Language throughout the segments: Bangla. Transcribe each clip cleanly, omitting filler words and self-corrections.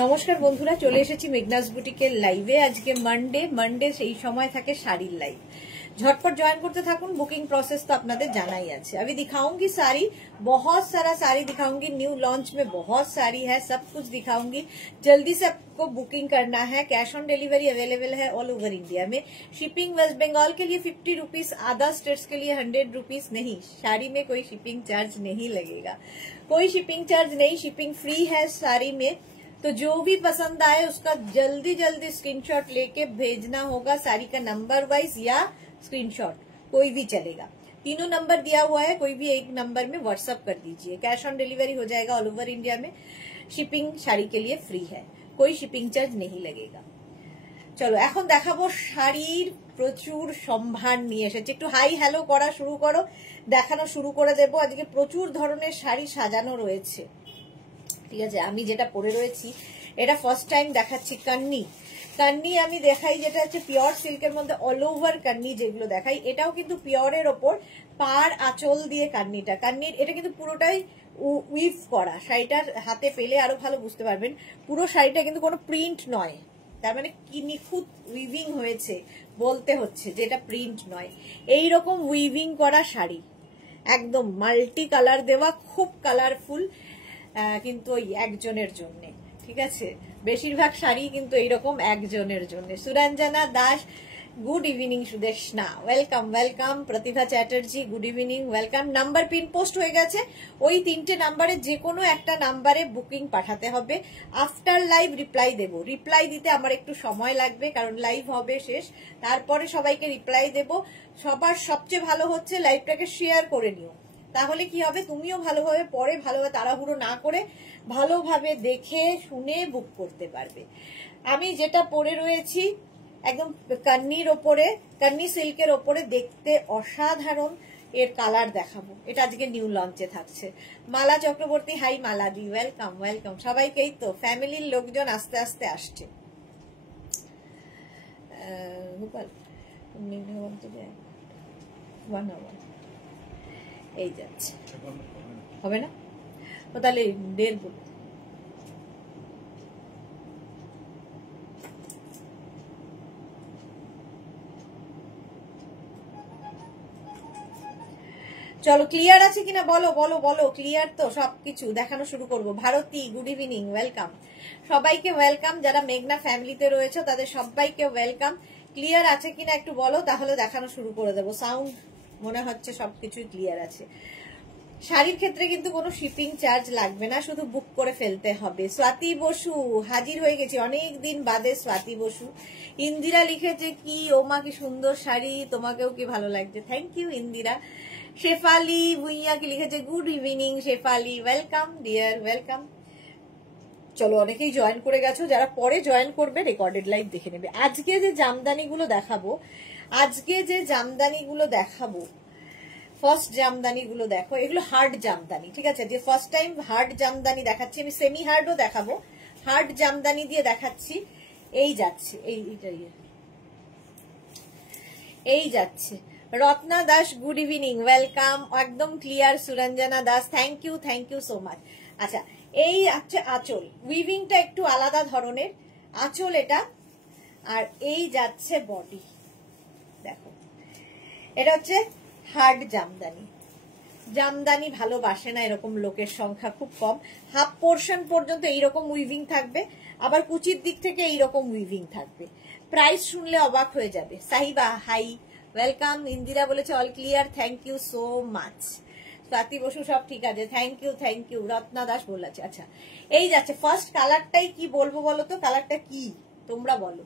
নমস্কার বন্ধুরা, চলে এসেছি মেঘনাস বুটিকের লাইভে। আজকে মানডে সেই সময় থাকে শাড়ির লাইভ। झटपट ज्वाइन करते থাকুন। बुकिंग प्रोसेस तो आपनाদের জানাই আছে। अभी दिखाऊंगी साड़ी, बहुत सारा साड़ी दिखाऊंगी। न्यू लॉन्च में बहुत साड़ी है, सब कुछ दिखाऊंगी। जल्दी से आपको बुकिंग करना है। कैश ऑन डिलीवरी अवेलेबल है ऑल ओवर इंडिया में। शिपिंग वेस्ट बंगाल के लिए 50 रुपीज, अदर स्टेट्स के लिए 100 रुपीज। नहीं, साड़ी में कोई शिपिंग चार्ज नहीं लगेगा, कोई शिपिंग चार्ज नहीं, शिपिंग फ्री है साड़ी में। तो जो भी पसंद आए उसका जल्दी जल्दी स्क्रीनशॉट लेके भेजना होगा, साड़ी का नंबर वाइज या स्क्रीनशॉट कोई भी चलेगा। तीनों नंबर दिया हुआ है, कोई भी एक नंबर में व्हाट्सएप कर दीजिए। कैश ऑन डिलीवरी हो जाएगा ऑल ओवर इंडिया में। शिपिंग साड़ी के लिए फ्री है, कोई शिपिंग चार्ज नहीं लगेगा। চলো এখন দেখাবো শাড়ির প্রচুর সম্ভার নিয়ে এসেছে। একটু হাই হ্যালো করা শুরু করো, দেখানো শুরু করে দেবো। আজকে প্রচুর ধরনের শাড়ি সাজানো রয়েছে, ঠিক আছে। আমি যেটা পরে রয়েছি এটা ফার্স্ট টাইম দেখাচ্ছি। কান্নি আমি দেখাই, যেটা হচ্ছে পিওর সিল্কের মধ্যে অল ওভার কান্নি যেগুলো দেখাই, এটাও কিন্তু পিওরের ওপর পার আঁচল দিয়ে কান্নির এটা কিন্তু পুরোটাই উইভ করা। শাড়িটার হাতে পেলে আরো ভালো বুঝতে পারবেন। পুরো শাড়িটা কিন্তু কোনো প্রিন্ট নয়, তার মানে কি নিখুঁত উইভিং হয়েছে বলতে হচ্ছে, যেটা প্রিন্ট নয়। এইরকম উইভিং করা শাড়ি, একদম মাল্টি কালার দেওয়া, খুব কালারফুল, কিন্তু ওই একজনের জন্য, ঠিক আছে। বেশিরভাগ শাড়ি কিন্তু এইরকম একজনের জন্য। Suranjana Das, good evening. Sudeshna, welcome welcome. Pratibha Chatterjee, good evening, welcome. Number pin post হয়ে গেছে, ওই 3টে নাম্বারে যে কোনো একটা নাম্বারে বুকিং পাঠাতে হবে। আফটার লাইভ রিপ্লাই দেব। রিপ্লাই দিতে আমার একটু সময় লাগবে, কারণ লাইভ হবে শেষ, তারপরে সবাইকে রিপ্লাই দেব। সবার সবচেয়ে ভালো হচ্ছে লাইভটাকে শেয়ার করে নিও, তাহলে কি হবে, তুমিও ভালোভাবে পরে ভালোভাবে তাড়াহুড়ো না করে ভালোভাবে দেখে শুনে বুক করতে পারবে। আমি যেটা পরে রয়েছি একদম কান্নির ওপরে, কান্নি সিল্কের ওপরে, দেখতে অসাধারণ। এর কালার দেখাবো, এটা আজকে নিউ লঞ্চে থাকছে। মালা চক্রবর্তী, হাই মালাদি, ওয়েলকাম ওয়েলকাম সবাইকেই। তো ফ্যামিলির লোকজন আস্তে আস্তে আসছে। এই যাচ্ছে, হবে না ও, তাহলে 1.5 বল। চলো, ক্লিয়ার আছে কিনা বলো বলো বলো। ক্লিয়ার তো সবকিছু, দেখানো শুরু করব। Bharati, good evening, welcome. সবাইকে ওয়েলকাম, যারা মেঘনা ফ্যামিলিতে রয়েছে তাদের সবাইকে ওয়েলকাম। ক্লিয়ার আছে কিনা একটু বলো, তাহলে দেখানো শুরু করে দেবো। সাউন্ড মনে হচ্ছে সবকিছুই ক্লিয়ার আছে। শাড়ির ক্ষেত্রে কিন্তু কোনো শিপিং চার্জ লাগবে না, শুধু বুক করে ফেলতে হবে। স্বাতি বসু, হাজির হয়ে গেছি অনেক দিন বাদে। স্বাতি বসু। ইন্দিরা লিখেছে কি ওমা কি সুন্দর শাড়ি, তোমাকেও কি ভালো লাগছে। Thank you Indira. শেফালি ভুইয়া কি লিখেছে, good evening Shefali, welcome dear, welcome. চলো, অনেকেই জয়েন করে গেছো, যারা পরে জয়েন করবে রেকর্ডেড লাইভ দেখে নেবে। আজকে যে জামদানিগুলো দেখাবো, ফার্স্ট জামদানি গুলো দেখো, এগুলো হার্ড জামদানি, ঠিক আছে। যে ফার্স্ট টাইম হার্ড জামদানি দেখাচ্ছি আমি, সেমি হার্ডও দেখাবো। হার্ড জামদানি দিয়ে দেখাচ্ছি। এই যাচ্ছে, এই যাচ্ছে। Ratna Das, good evening, welcome. একদম clear. Suranjana Das, thank you so much. আচ্ছা, এই হচ্ছে আঁচল, উইভিংটা একটু আলাদা ধরনের আঁচল এটা, আর এই যাচ্ছে বডি। দেখো, এটা হচ্ছে হার্ড জামদানি ভালোবাসে না এরকম লোকের সংখ্যা খুব কম। হাফ পোর্শন পর্যন্ত এইরকম উইভিং থাকবে, আবার কুচির দিক থেকে এইরকম উইভিং থাকবে। প্রাইস শুনলে অবাক হয়ে যাবে। Sahiba, high, welcome. ইন্দিরা বলেছে all clear, thank you so much. Swati Basu, সব ঠিক আছে, থ্যাংক ইউ। রত্না দাস বলেছে। আচ্ছা, এই যাচ্ছে ফার্স্ট কালারটাই কি বলবো বলো তো, কালারটা কি তোমরা বলো,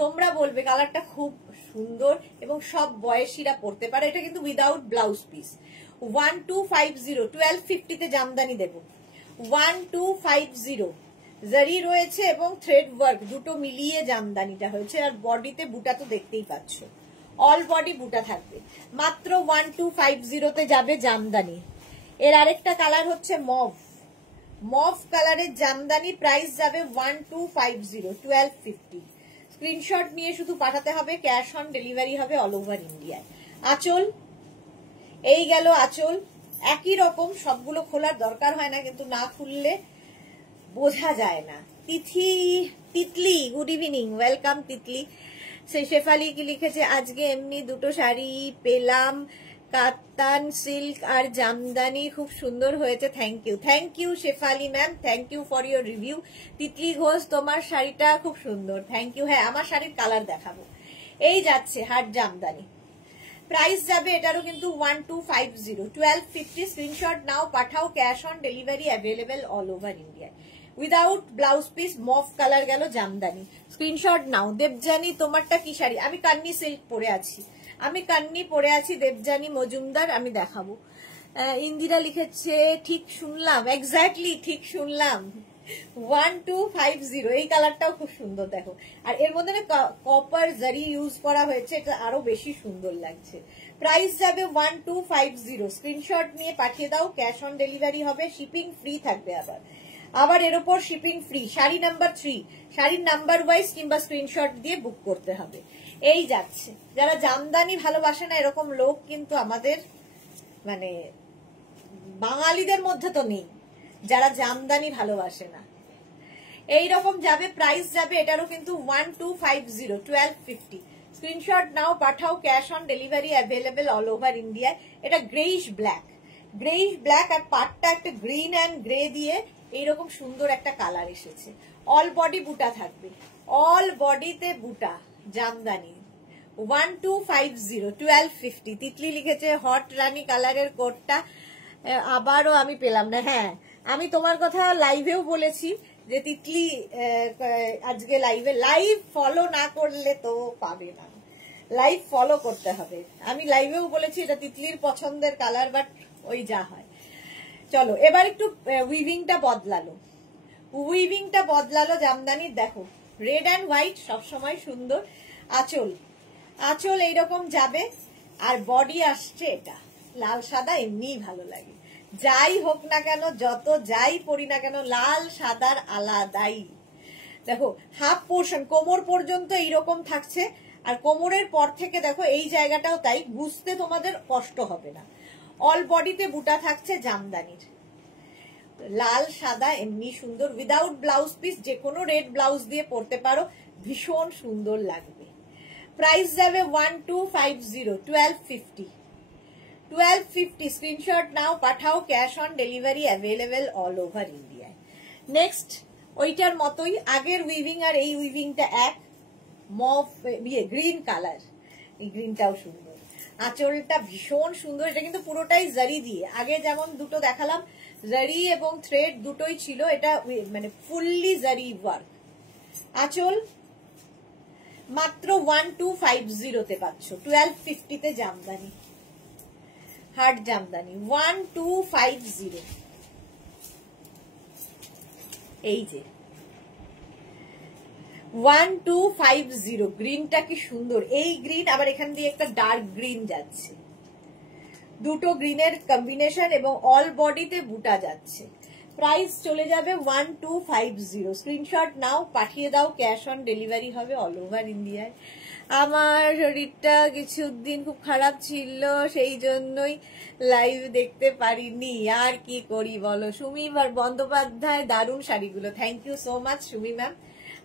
তোমরা বলবে। কালারটা খুব সুন্দর এবং সব বয়সীরা পড়তে পারে। এটা কিন্তু উইদাউট ব্লাউজ পিস। 1250, 1250 জামদানি দেব। 1250 জারি রয়েছে এবং থ্রেড ওয়ার্ক দুটো মিলিয়ে জামদানিটা হয়েছে। আর বডিতে বুটা তো দেখতেই পাচ্ছ, অল বডি বুটা থাকবে। মাত্র 1250 যাবে জামদানি। এর আরেকটা কালার হচ্ছে মভ কালারের জামদানি, প্রাইস যাবে 1250, 1250। স্ক্রিনশট নিয়ে শুধু পাঠাতে হবে, ক্যাশ অন ডেলিভারি হবে অল ওভার ইন্ডিয়ায়। আঁচল, এই গেল আঁচল। একই রকম, সবগুলো খোলার দরকার হয় না, কিন্তু না খুললে বোঝা যায় না। Tithi Titli, good evening, welcome Titli. সে শেফালি কি লিখেছে, আজকে এমনি দুটো শাড়ি পেলাম, কাতান সিল্ক আর জামদানি, খুব সুন্দর হয়েছে, thank you Shefali ma'am, thank you for your review. Titli Ghosh, তোমার শাড়িটা খুব সুন্দর, থ্যাংক ইউ। হ্যাঁ, আমার শাড়ির কালার দেখাবো, এই যাচ্ছে হাট জামদানি। প্রাইস যাবে এটারও কিন্তু 1250, 1250। স্ক্রিনশট নাও, পাঠাও, cash on delivery available all over India. Without blouse piece, মফ colour গেল জামদানি। স্ক্রিনশট নাও। দেবজানি, তোমারটা কি শাড়ি? আমি কান্নি সিল্ক পরে আছি, দেবজানি মজুমদার, আমি দেখাবো। ইন্দিরা লিখেছে ঠিক শুনলাম, এক্স্যাক্টলি ঠিক শুনলাম, 1250। এই কালারটাও খুব সুন্দর দেখো, আর এর মধ্যে না কপার জারি ইউজ করা হয়েছে, এটা আরো বেশি সুন্দর লাগছে। প্রাইস যাবে 1250। স্ক্রিনশট নিয়ে পাঠিয়ে দাও, ক্যাশ অন ডেলিভারি হবে, শিপিং ফ্রি থাকবে। আবার এর উপর শিপিং ফ্রি। শাড়ি নাম্বার 3, শাড়ির নাম্বার ওয়াইজ কিংবা স্ক্রিনশট দিয়ে বুক করতে হবে। এই যাচ্ছে, যারা জামদানি ভালোবাসে না এরকম লোক কিন্তু আমাদের মানে বাঙালিদের মধ্যে তো নেই, যারা জামদানি ভালোবাসে না। এইরকম যাবে, প্রাইস যাবে এটারও কিন্তু 1250, 1250। স্ক্রিনশট নাও, পাঠাও, cash on delivery available all over India. এটা গ্রেইশ ব্ল্যাক আর পাটটা একটা গ্রিন অ্যান্ড গ্রে দিয়ে এইরকম সুন্দর একটা কালার এসেছে। অল বডি বুটা থাকবে, অল বডিতে বুটা, জামদানি। 1250, 1250। তিতলি লিখেছে হট রানী কালারের কোটটা আবারও আমি পেলাম না। হ্যাঁ, আমি তোমার কথা লাইভেও বলেছি যে তিতলি আজকে লাইভ ফলো না করলে তো পাবে না, লাইভ ফলো করতে হবে। আমি লাইভেও বলেছি এটা তিতলির পছন্দের কালার, বাট ওই যা হয়। চলো এবার একটু উইভিংটা বদলালো জামদানির। দেখো রেড অ্যান্ড হোয়াইট সবসময় সুন্দর। আঁচল এইরকম যাবে, আর বডি আসছে এটা লাল সাদা, এমনিই ভালো লাগে। যাই হোক না কেন, যত যাই পরি না কেন, লাল সাদার আলাদাই। দেখো হাফ পোর্শন কোমর পর্যন্ত এইরকম থাকছে, আর কোমরের পর থেকে দেখো এই জায়গাটাও তাই, বুঝতে তোমাদের কষ্ট হবে না। অল বডিতে বুটা থাকছে জামদানির, লাল সাদা এমনি সুন্দর, উইদাউট ব্লাউজ পিস, যে কোনো রেড ব্লাউজ দিয়ে পরতে পারো, ভীষণ সুন্দর লাগবে। প্রাইস যাবে 1250, 1250, 1250। স্ক্রিনশট নাও, পাঠাও, cash on delivery available all over India. Next ওইটার মতোই, আগের উইভিং আর এই উইভিংটা এক, মফ গ্রিন কালার, এই গ্রিনটাও সুন্দর। আঁচলটা ভীষণ সুন্দর, এটা কিন্তু পুরোটাই জারি দিয়ে, আগে যেমন দুটো দেখালাম জারি এবং থ্রেড দুটোই ছিল, এটা মানে ফুললি জারি ওয়ার্ক। আঁচল মাত্র 1250 পাচ্ছ, 1250 জামদানি, হাট জামদানি 1250। এই যে 1250, গ্রিনটা কি সুন্দর, এই গ্রিন আবার এখান দিয়ে একটা ডার্ক গ্রিন যাচ্ছে, দুটো গ্রিনের কম্বিনেশন, এবং অল বডিতে বুটা যাচ্ছে। প্রাইস চলে যাবে 1250। স্ক্রিনশট নাও, পাঠিয়ে দাও, ক্যাশ অন ডেলিভারি হবে অল ওভার ইন্ডিয়ায়। আমার শরীরটা কিছুদিন খুব খারাপ ছিল, সেই জন্যই লাইভ দেখতে পারিনি, আর কি করি বলো। সুমি বন্দ্যোপাধ্যায়, দারুণ শাড়িগুলো, thank you so much Sumi ma'am.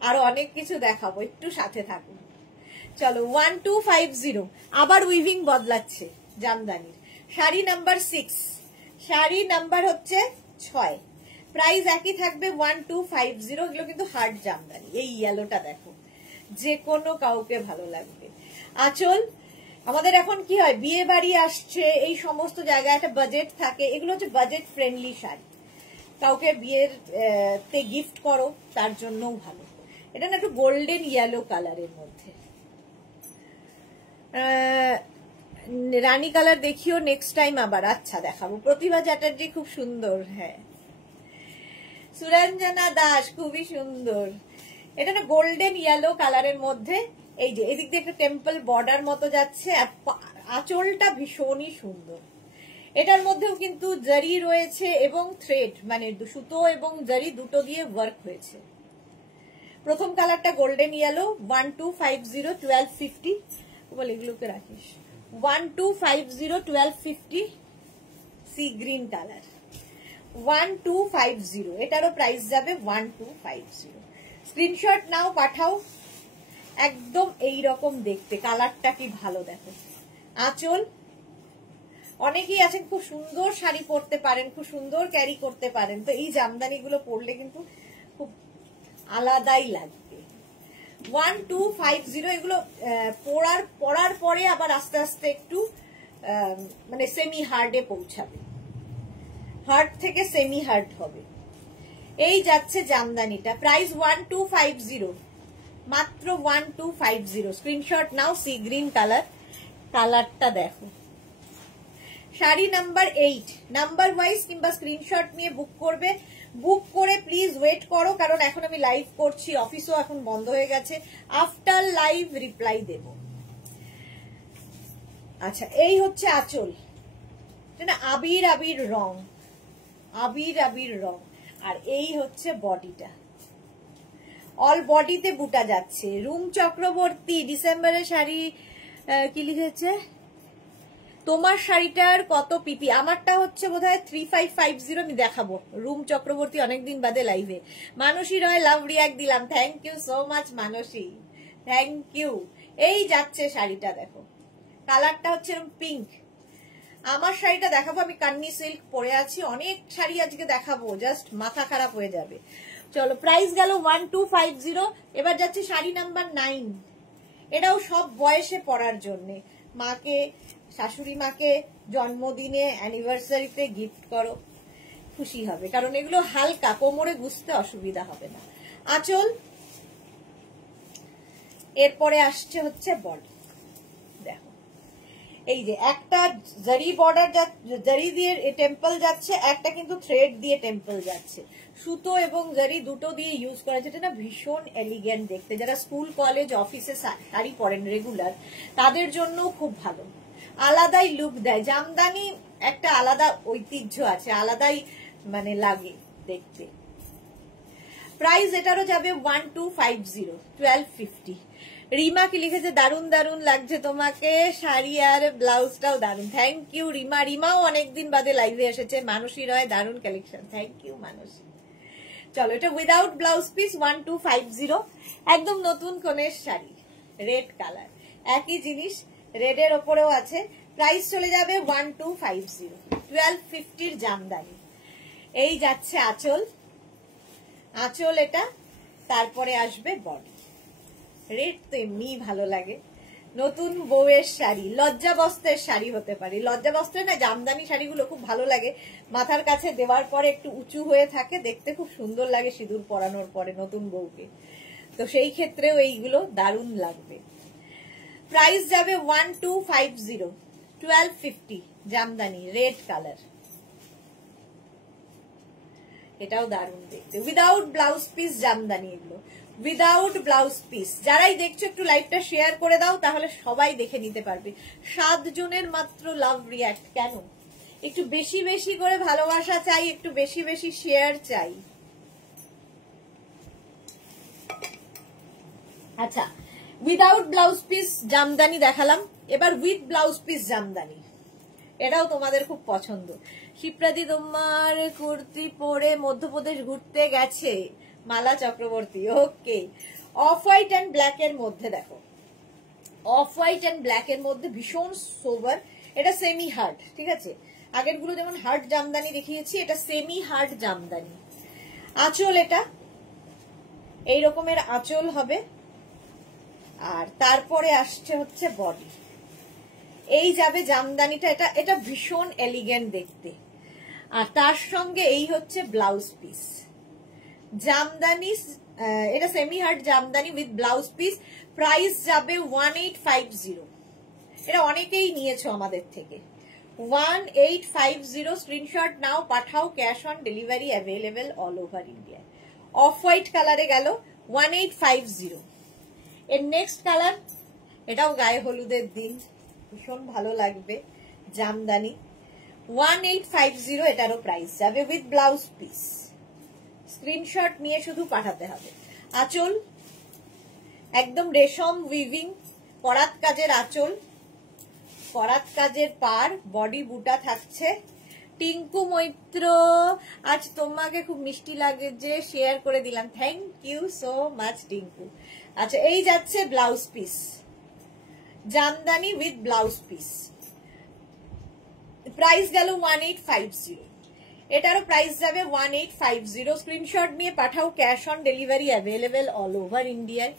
আরো অনেক কিছু দেখাবো, একটু সাথে থাকুন। চলো 1250, আবার উইভিং বদলাচ্ছে জামদানির। শাড়ি নাম্বার 6, শাড়ি নাম্বার হচ্ছে 6, প্রাইস একই থাকবে 1250। এগুলো কিন্তু হার্ড জামদানি। এই ইয়েলোটা দেখো, যে কোনো কাউকে ভালো লাগবে। আঁচল আমাদের এখন কি হয়, বিয়ে বাড়ি আসছে, এই সমস্ত জায়গায় একটা বাজেট থাকে, এগুলো হচ্ছে বাজেট ফ্রেন্ডলি শাড়ি, কাউকে বিয়ের তে গিফট করো, তার জন্যও ভালো। এটা না একটু গোল্ডেন ইয়েলো কালারের মধ্যে, রানী কালার দেখিও নেক্সট টাইম আবার। আচ্ছা দেখাবো। প্রতিভা চ্যাটার্জি খুব সুন্দর, হ্যাঁ। সুরঞ্জনা দাস খুবই সুন্দর। এটা না গোল্ডেন ইয়েলো কালারের মধ্যে, এই যে এদিক দিয়ে একটা টেম্পল বর্ডার মতো যাচ্ছে, আর আঁচলটা ভীষণই সুন্দর। এটার মধ্যেও কিন্তু জারি রয়েছে এবং থ্রেড, মানে সুতো এবং জারি দুটো দিয়ে ওয়ার্ক হয়েছে। প্রথম কালারটা গোল্ডেন ইয়েলো, 1250, 1250 বলে এগুলোকে রাখিস, 1250, 1250। সি গ্রিন কালার 1250, এটারও প্রাইস যাবে 1250। স্ক্রিনশট নাও, পাঠাও। একদম এই রকম দেখতে, কালারটা কি ভালো দেখো। আঁচল, অনেকেই আছেন খুব সুন্দর শাড়ি পরতে পারেন, খুব সুন্দর ক্যারি করতে পারেন, তো এই জামদানি গুলো পরলে কিন্তু খুব আলাদাই লাগবে। 1250 এগুলো পরার পরে আবার আস্তে আস্তে একটু মানে সেমি হার্ডে পৌঁছাবে, হার্ড থেকে সেমি হার্ড হবে। এই যাচ্ছে জামদানিটা, প্রাইস 1250, মাত্র 1250। স্ক্রিনশট নাও। সি গ্রিন কালার, কালারটা দেখো। শাড়ি নাম্বার 8, নাম্বার ওয়াইজ কিংবা স্ক্রিনশট নিয়ে বুক করবে। বুক করে প্লিজ ওয়েট করো, কারণ এখন আমি লাইভ করছি, অফিসও এখন বন্ধ হয়ে গেছে। আফটার লাইভ রিপ্লাই দেব। আচ্ছা, এই হচ্ছে আঁচল, না আবির আবির রং, আবির আবির রং। আর এই হচ্ছে বডিটা, অল বডিতে বুটা যাচ্ছে। রুম চক্রবর্তী ডিসেম্বরের শাড়ি কি লিখেছে, তোমার শাড়িটার কত পিপি? আমারটা হচ্ছে বোধহয় 3550, আমি দেখাবো। রুম চক্রবর্তী অনেকদিন বাদে লাইভে। মানসী রয় লাভ রিয়াক্ট দিলাম, thank you so much Manasi, thank you. এই যাচ্ছে শাড়িটা দেখো, কালারটা হচ্ছে পিঙ্ক। আমার শাড়িটা দেখাবো, আমি কান্নি সিল্ক পরে আছি, অনেক শাড়ি আজকে দেখাবো, জাস্ট মাথা খারাপ হয়ে যাবে। চলো, প্রাইস গেল 1250। এবার যাচ্ছে শাড়ি নাম্বার 9। এটাও সব বয়সে পরার জন্যে, মাকে, শাশুড়ি মাকে জন্মদিনে, অ্যানিভার্সারিতে গিফট করো, খুশি হবে, কারণ এগুলো হালকা, কোমরে গুছতে অসুবিধা হবে না। আঁচল, এরপরে আসছে হচ্ছে বডি। দেখো, এই যে একটা জারি বর্ডার, জারি দিয়ে টেম্পল যাচ্ছে, একটা কিন্তু থ্রেড দিয়ে টেম্পল যাচ্ছে। সুতো এবং জারি দুটো দিয়ে ইউজ করা, যেটা না ভীষণ এলিগেন্ট দেখতে। যারা স্কুল কলেজ অফিসে শাড়ি পরেন রেগুলার, তাদের জন্য খুব ভালো, আলাদাই লুক দেয়। জামদানি একটা আলাদা ঐতিহ্য আছে, আলাদাই মানে লাগে দেখতে। প্রাইস এটারও যাবে 1250, 1250। রিমা কি লিখেছে, দারুন দারুন লাগছে তোমাকে শাড়ি, আর ব্লাউজটাও দারুন। Thank you Rima. রিমাও অনেকদিন বাদে লাইভে এসেছে। মানসী রয়, দারুন কালেকশন, থ্যাংক ইউ মানসী। চলো, এটা উইদাউট ব্লাউজ পিস 1250, একদম নতুন কনের শাড়ি, রেড কালার, একই জিনিস, রেডের ওপরেও আছে। প্রাইস চলে যাবে 1250, 1250 জামদানি। এই যাচ্ছে আঁচল, আঁচল এটা, তারপরে আসবে বডি। রেড তো এমনি ভালো লাগে। নতুন বউয়ের শাড়ি, লজ্জাবস্ত্রের শাড়ি হতে পারে। লজ্জাবস্ত্রের না জামদানি শাড়িগুলো খুব ভালো লাগে, মাথার কাছে দেওয়ার পরে একটু উঁচু হয়ে থাকে, দেখতে খুব সুন্দর লাগে সিঁদুর পরানোর পরে নতুন বউকে, তো সেই ক্ষেত্রেও এইগুলো দারুণ লাগবে। প্রাইস যাবে 1250, 1250 জামদানি, রেড কালার, এটাও দারুণ দেখতে। উইদাউট ব্লাউজ পিস জামদানি, এগুলো উইদাউট ব্লাউজ পিস। যারাই দেখছো একটু লাইভটা শেয়ার করে দাও, তাহলে সবাই দেখে নিতে পারবে। 7 জনের মাত্র লাভ রিয়াক্ট, কেন? একটু বেশি বেশি করে ভালোবাসা চাই, একটু বেশি বেশি শেয়ার চাই। আচ্ছা, উইদাউট ব্লাউজ পিস জামদানি দেখালাম, এবার উইথ ব্লাউজ পিস জামদানি, এটাও তোমাদের খুব পছন্দ। শিপ্রাদি তোমার কুর্তি পরে মধ্যপ্রদেশ ঘুরতে গেছে, মালা চক্রবর্তী, ওকে। অফ হোয়াইট অ্যান্ড ব্ল্যাক এর মধ্যে দেখো, অফ হোয়াইট অ্যান্ড ব্ল্যাক এর মধ্যে ভীষণ সোবার। এটা সেমি হার্ড, ঠিক আছে, আগের গুলো যেমন হার্ড জামদানি দেখিয়েছি, এটা সেমি হার্ড জামদানি। আঁচল, এটা এই রকমের আঁচল হবে, আর তারপরে আসছে হচ্ছে বডি। এই যাবে জামদানিটা, এটা এটা ভীষণ এলিগেন্ট দেখতে, আর তার সঙ্গে এই হচ্ছে ব্লাউজ পিস। জামদানি, এটা semi hard jamdani with blouse piece. Price যাবে 1850। এটা অনেকেই নিয়েছো আমাদের থেকে, 1850। স্ক্রিনশট নাও, পাঠাও, cash on delivery available all over India. Off white কালারে গেল 1850। এর নেক্সট কালার, এটাও গায়ে হলুদের দিন ভীষণ ভালো লাগবে, জামদানি 1850। এটারও প্রাইস যাবে উইথ ব্লাউজ পিস। স্ক্রিনশট নিয়ে শুধু পাঠাতে হবে। আঁচল একদম রেশম উইভিং, করাত কাজের আঁচল, করাত কাজের পার, বডি বুটা থাকছে, টিঙ্কু মৈত্র, আজ তোমাকে খুব মিষ্টি লাগে যে শেয়ার করে দিলাম, thank you so much Tinku. আচ্ছা, এই যাচ্ছে blouse piece, jamdani with blouse piece, price গেল 1850। এটারও প্রাইস যাবে 1850। স্ক্রিনশট নিয়ে পাঠাও, cash on delivery available all over ইন্ডিয়ায়।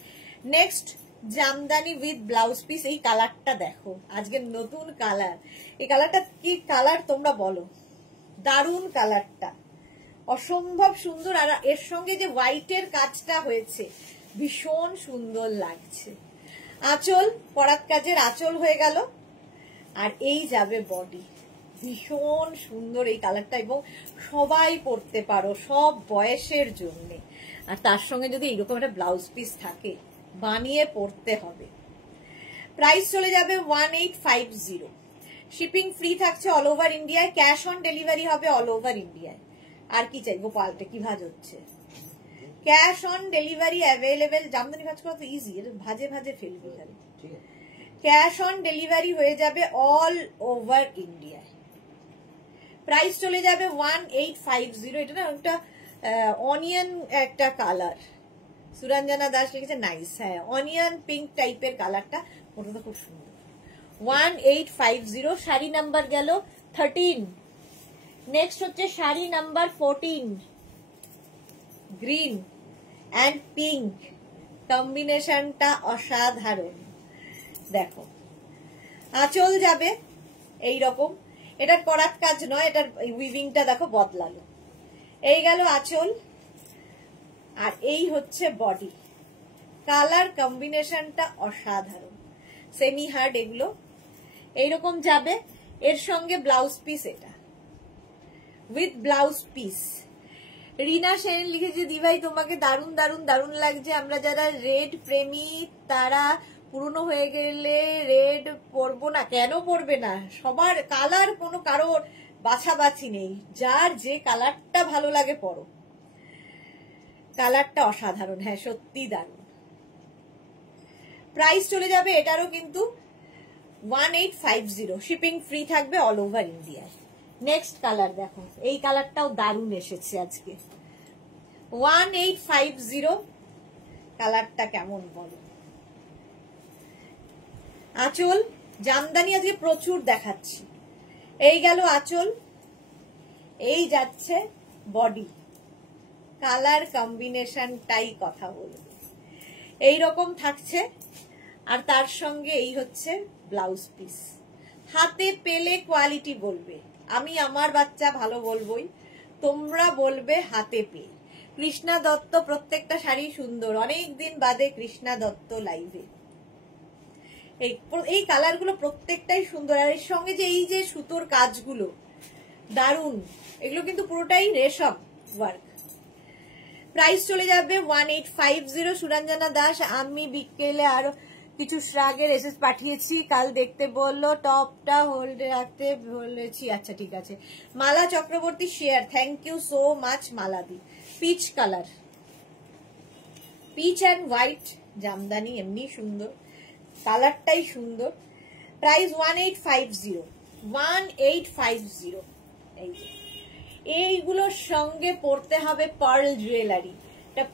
Next jamdani with blouse piece, এই কালারটা দেখো, আজকে নতুন কালার। এই কালারটা কি কালার তোমরা বলো? দারুণ কালারটা, অসম্ভব সুন্দর। আর এর সঙ্গে যে হোয়াইটের কাজটা হয়েছে ভীষণ সুন্দর লাগছে। আঁচল, পরাত কাজের আঁচল হয়ে গেল, আর এই যাবে বডি। ভীষণ সুন্দর এই কালারটা, এবং সবাই পরতে পারো, সব বয়সের জন্য। আর তার সঙ্গে যদি এইরকম একটা ব্লাউজ পিস থাকে, বানিয়ে পরতে হবে। প্রাইস চলে যাবে 1850। শিপিং ফ্রি থাকছে অল ওভার ইন্ডিয়ায়, ক্যাশ অন ডেলিভারি হবে অল ওভার ইন্ডিয়ায়। আর কি চাই গোপালটা, কি ভাজ হচ্ছে? Cash on delivery available. Jamdani ভাজ করা তো ইজি, ভাজে ভাজে ফেলবি খালি। ক্যাশ অন ডেলিভারি হয়ে যাবে অল ওভার ইন্ডিয়ায়। প্রাইস চলে যাবে 1850। এটা না একটা অনিয়ন একটা কালার, সুরঞ্জনা দাস লিখেছে নাইস। হ্যাঁ, অনিয়ন পিঙ্ক টাইপের কালারটা, ওটা খুব সুন্দর। 1850। শাড়ি নাম্বার গেল 13। নেক্সট হচ্ছে sari number 14, green and pink কম্বিনেশনটা অসাধারণ। দেখো, আঁচল যাবে এইরকম, এটার করাত কাজ নয়, এটার উইভিংটা দেখো বদলালো। এই গেল আঁচল, আর এই হচ্ছে বডি। কালার কম্বিনেশনটা অসাধারণ, সেমি হার্ড এগুলো এইরকম যাবে। এর সঙ্গে ব্লাউজ পিস, এটা উইথ ব্লাউজ পিস। রিনা সেন লিখেছে দিভাই তোমাকে দারুণ দারুণ দারুণ লাগছে। আমরা যারা রেড প্রেমী তারা পুরনো হয়ে গেলে রেড পরবো না, কেন পরবে না? সবার কালার কোনো কারোর বাছাবাছি নেই, যার যে কালারটা ভালো লাগে পরো। কালারটা অসাধারণ, হ্যাঁ সত্যি দারুণ। প্রাইস চলে যাবে এটারও কিন্তু 1850। শিপিং ফ্রি থাকবে অল ওভার ইন্ডিয়ায়। নেক্সট কালার দেখো, এই কালারটাও দারুণ এসেছে আজকে। 1850। কালারটা কেমন বলো? আঁচল, জামদানি আজকে প্রচুর দেখাচ্ছি। এই গেল আঁচল, এই যাচ্ছে বডি। কালার কম্বিনেশনটাই কথা বলবে, এইরকম থাকছে। আর তার সঙ্গে এই হচ্ছে ব্লাউজ পিস। হাতে পেলে কোয়ালিটি বলবে, আমি আমার বাচ্চা ভালো বলবোই, তোমরা বলবে হাতে পেয়ে। কৃষ্ণা দত্ত, প্রত্যেকটা শাড়ি সুন্দর। অনেকদিন বাদে কৃষ্ণা দত্ত লাইভে। এই কালারগুলো প্রত্যেকটাই সুন্দর, আর এর সঙ্গে যে এই যে সুতোর কাজগুলো দারুণ, এগুলো কিন্তু পুরোটাই রেশম ওয়ার্ক। প্রাইস চলে যাবে 1850। সুরঞ্জনা দাস, আমি বিকেলে আরো কিছু শ্রাগের এসএস পাঠিয়েছি, কাল দেখতে বললো, টপটা হোল্ডে রাখতে বলেছি। আচ্ছা ঠিক আছে। Mala Chakraborty share, thank you so much মালাদি। Peach colour, peach and white jamdani, এমনি সুন্দর, কালারটাই সুন্দর। প্রাইস 1850। 1850। এইগুলোর সঙ্গে পরতে হবে পার্ল জুয়েলারি।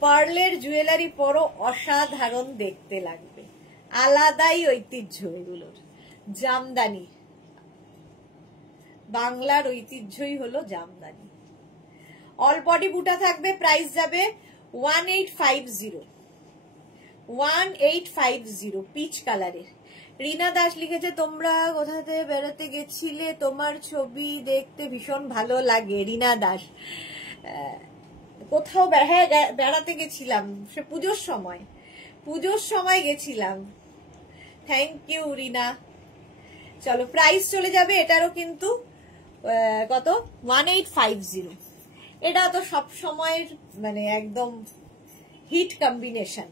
পার্লের জুয়েলারি পরো, অসাধারণ দেখতে লাগবে, আলাদাই ঐতিহ্য এগুলোর। জামদানি, বাংলার ঐতিহ্যই হলো জামদানি। অল বডি বুটা থাকবে, প্রাইস যাবে 1850। 1850 পিচ কালারের। রিনা দাস লিখেছে তোমরা কোথাতে বেড়াতে গেছিলে, তোমার ছবি দেখতে ভীষণ ভালো লাগে। রিনা দাস, কোথাও বেড়াতে গেছিলাম, সে পুজোর সময় গেছিলাম। থ্যাংক ইউ রিনা। চলো, প্রাইস চলে যাবে এটারও কিন্তু কত, 1850। এটা তো সব সময়ের মানে একদম হিট কম্বিনেশন।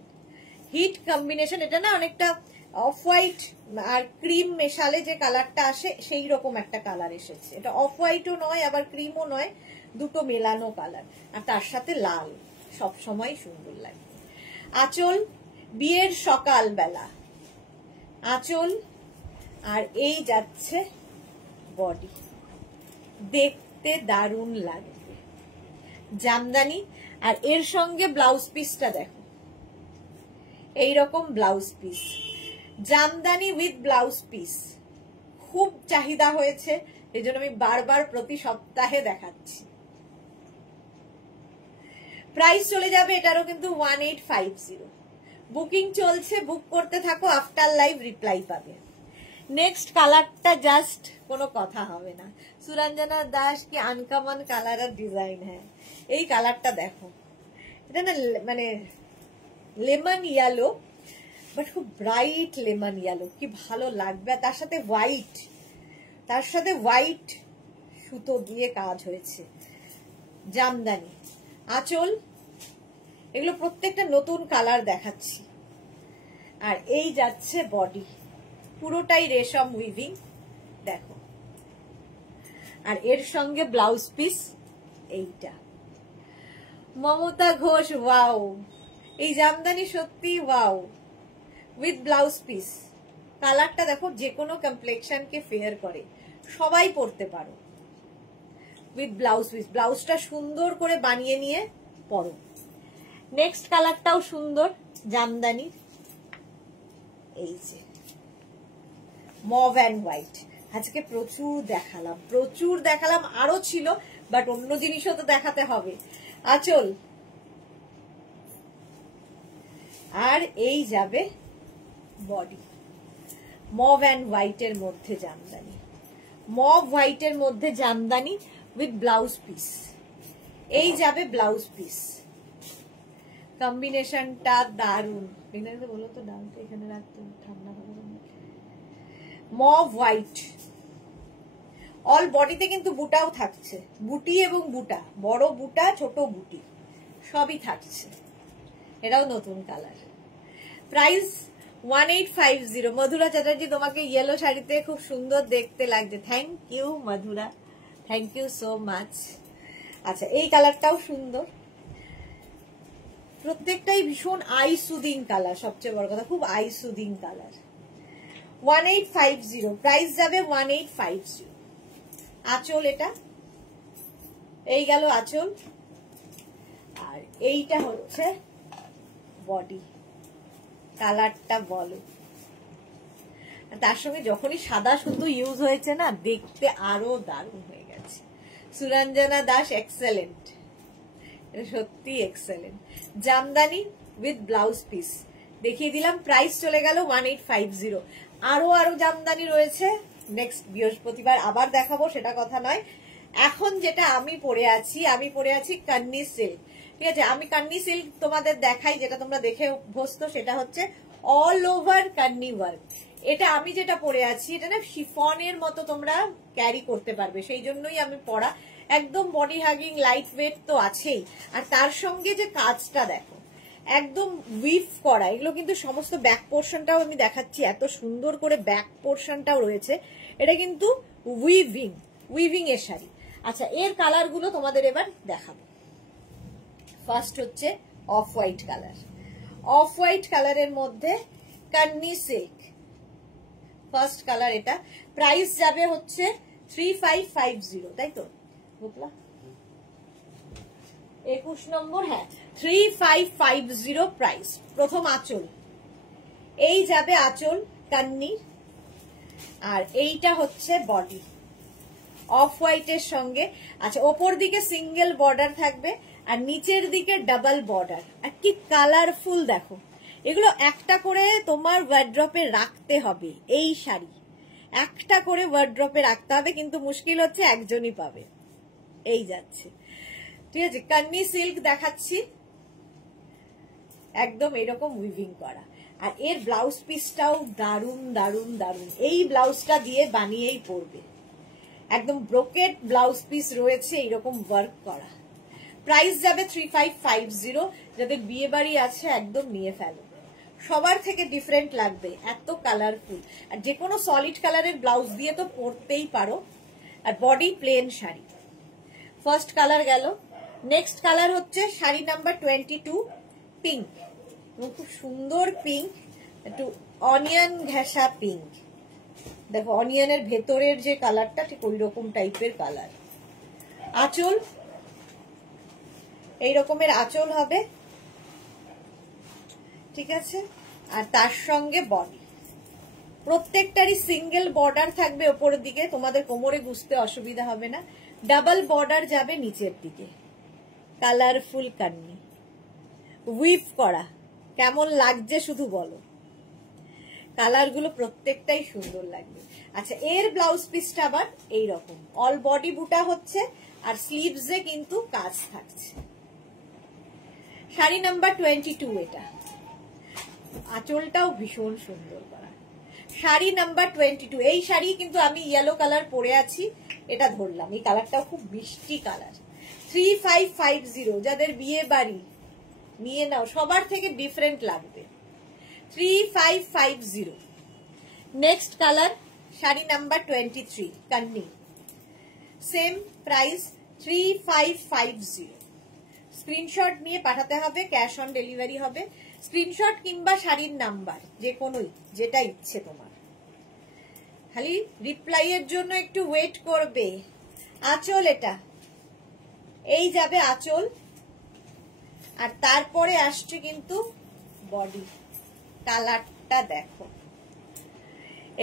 এটা না অনেকটা অফ হোয়াইট আর ক্রিম মেশালে যে কালারটা আসে সেই রকম একটা কালার এসেছে। এটা অফ হোয়াইটও নয় আবার ক্রিমও নয়, দুটো মেলানো কালার, আর তার সাথে লাল, সব সময় সুন্দর লাগে। আঁচল, বিয়ের সকাল বেলা আঁচল, আর এই যাচ্ছে বডি। দেখতে দেখতে দারুণ লাগবে। জামদানি, আর এর সঙ্গে ব্লাউজ পিসটা দেখো, এইরকম blouse piece, jamdani with blouse piece, খুব চাহিদা হয়েছে, এই জন্য আমি বারবার প্রতি সপ্তাহে দেখাচ্ছি। প্রাইস চলে যাবে এটারও কিন্তু 1850। বুকিং চলছে, বুক করতে থাকো, আফটার লাইভ রিপ্লাই পাবে। নেক্সট কালারটা জাস্ট কোনো কথা হবে না, সুরঞ্জনা দাস কি আনকমন কালার আর ডিজাইন হ্যাঁ। এই কালারটা দেখো, এটা না মানে লেমন ইয়েলো, বাট খুব ব্রাইট লেমন ইয়েলো, কি ভালো লাগবে। তার সাথে হোয়াইট, তার সাথে হোয়াইট সুতো দিয়ে কাজ হয়েছে। জামদানি, আঁচল, এগুলো প্রত্যেকটা নতুন কালার দেখাচ্ছি। আর এই যাচ্ছে বডি, পুরোটাই রেশম উইভিং দেখো, আর এর সঙ্গে ব্লাউজ পিস এইটা। মমতা ঘোষ, ওয়াও, এই জামদানি সত্যি ওয়াও, উইথ ব্লাউজ পিস। কালারটা দেখো, যে কোনো কমপ্লেক্সনকে ফেয়ার করে, সবাই পরতে পারো। উইথ ব্লাউজ পিস, ব্লাউজটা সুন্দর করে বানিয়ে নিয়ে পরো। নেক্সট কালারটাও সুন্দর, জামদানি, এই যে মভ অ্যান্ড হোয়াইট। আজকে প্রচুর দেখালাম, আরো ছিল, বাট অন্য জিনিসও তো দেখাতে হবে। আঁচল, আর এই যাবে বডি, মভ অ্যান্ড হোয়াইটের মধ্যে জামদানি, মভ হোয়াইটের মধ্যে জামদানি উইথ ব্লাউজ পিস। এই যাবে ব্লাউজ পিস। কম্বিনেশনটা দারুন, বলো তো দামটা এখানে রাখতে ঠান্ডা হবে। মভ হোয়াইট, অল বডিতে কিন্তু বুটাও থাকছে, বুটি এবং বুটা, বড় বুটা ছোট বুটি সবই থাকছে। এটাও নতুন কালার। প্রাইস 1850। মধুরা চ্যাটার্জি, তোমাকে ইয়েলো শাড়িতে খুব সুন্দর দেখতে লাগছে। Thank you Madhura, thank you so much. আচ্ছা, এই কালারটাও সুন্দর, প্রত্যেকটাই ভীষণ আই সুদিং কালার, সবচেয়ে বড় কথা খুব আই সুদিং কালার। 1850, প্রাইস যাবে 1850। আঁচল, এটা এই গেল আঁচল, আর এইটা হচ্ছে বডি। কালারটা বলো, তার সঙ্গে যখনই সাদা শুধু ইউজ হয়েছে না, দেখতে আরো দারুণ হয়ে গেছে। সুরঞ্জনা দাস, এক্সেলেন্ট, সত্যি excellent. Jamdani with blouse piece দেখিয়ে দিলাম। প্রাইস চলে গেল 1850। আরো জামদানি রয়েছে, নেক্সট বৃহস্পতিবার আবার দেখাবো, সেটা কথা নয়। এখন যেটা আমি পরে আছি কান্নি সিল্ক, ঠিক আছে। আমি কান্নি সিল্ক তোমাদের দেখাই, যেটা তোমরা দেখে অভ্যস্ত, সেটা হচ্ছে অল ওভার কান্নি ওয়ার্ক। এটা আমি যেটা পরে আছি, এটা না শিফনের মতো তোমরা ক্যারি করতে পারবে, সেই জন্যই আমি পরা। একদম বডি হাগিং, লাইট ওয়েট তো আছেই, আর তার সঙ্গে যে কাজটা দেখো, একদম উইভ করা। এগুলো কিন্তু সমস্ত ব্যাক পোর্শনটাও আমি দেখাচ্ছি, এত সুন্দর করে ব্যাক পোর্শনটাও রয়েছে। এটা কিন্তু উইভিং এর শাড়ি। আচ্ছা, এর কালার গুলো তোমাদের এবার দেখাবো। ফার্স্ট হচ্ছে off white colour, off white কালারের মধ্যে কান্নি সিল্ক, ফার্স্ট কালার এটা। প্রাইস যাবে হচ্ছে 3550, তাই তো বুকলা? 21 নম্বর, হ্যাঁ 3550 প্রাইস। প্রথম আঁচল, এই যাবে আঁচল কান্নি, আর এইটা হচ্ছে বডি অফ হোয়াইটের সঙ্গে। আচ্ছা, ওপর দিকে সিঙ্গেল বর্ডার থাকবে, আর নিচের দিকে ডাবল বর্ডার। আর কি কালারফুল দেখো, এগুলো একটা করে তোমার ওয়ার্ড্রপে রাখতে হবে। এই শাড়ি একটা করে ওয়ার্ড্রপে রাখতে হবে, কিন্তু মুশকিল হচ্ছে একজনই পাবে। এই যাচ্ছে, ঠিক আছে। কান্নি সিল্ক দেখাচ্ছি, একদম এরকম উইভিং করা। আর এর ব্লাউজ পিসটাও দারুন দারুন দারুন, এই ব্লাউজটা দিয়ে বানিয়েই পরবে। একদম ব্রোকেড ব্লাউজ পিস রয়েছে, এইরকম ওয়ার্ক করা। প্রাইস যাবে 3550। যাদের বিয়ে বাড়ি আছে একদম নিয়ে ফেলো, সবার থেকে ডিফারেন্ট লাগবে, এত কালারফুল। আর যে কোনো সলিড কালারের ব্লাউজ দিয়ে তো পরতেই পারো। আর body plain sari, first colour গেল। নেক্সট কালার হচ্ছে শাড়ি নাম্বার 22, পিঙ্ক, খুব সুন্দর পিঙ্ক, একটু অনিয়ন ঘেঁষা পিঙ্ক। দেখো অনিয়নের ভেতরের যে কালারটা ঠিক ওই রকম টাইপের কালার। আঁচল এই রকমের আঁচল হবে, ঠিক আছে। আর তার সঙ্গে বডি, প্রত্যেকটারই সিঙ্গেল বর্ডার থাকবে ওপরের দিকে, তোমাদের কোমরে গুছতে অসুবিধা হবে না। ডাবল বর্ডার যাবে নিচের দিকে। কালারফুল কান্নি, উইভ করা, কেমন লাগছে শুধু বলো। কালার গুলো প্রত্যেকটাই সুন্দর লাগবে। আচ্ছা, এর ব্লাউজ পিসটা আবার এইরকম অল বডি বুটা হচ্ছে, আর স্লিভসে কিন্তু কাজ থাকছে। শাড়ি নাম্বার 22 এটা। আঁচলটাও ভীষণ সুন্দর করা। শাড়ি নাম্বার 22, এই শাড়ি কিন্তু আমি ইয়েলো কালার পরে আছি, এটা ধরলাম। এই কালারটাও খুব মিষ্টি কালার। 3550, যাদের বিয়ে বাড়ি নিয়ে নাও, সবার থেকে ডিফারেন্ট লাগবে। 3550। নেক্সট কালার শাড়ি নাম্বার 23 কান্নি, সেম প্রাইস 3550। স্ক্রিনশট নিয়ে পাঠাতে হবে, ক্যাশ অন ডেলিভারি হবে। স্ক্রিনশট কিংবা শাড়ির নাম্বার যে কোনোই, যেটা ইচ্ছে তোমার। খালি রিপ্লাই এর জন্য একটু ওয়েট করবে। আঁচল এটা, এই যাবে আঁচল, আর তারপরে আসছে কিন্তু বডি। কালারটা দেখো,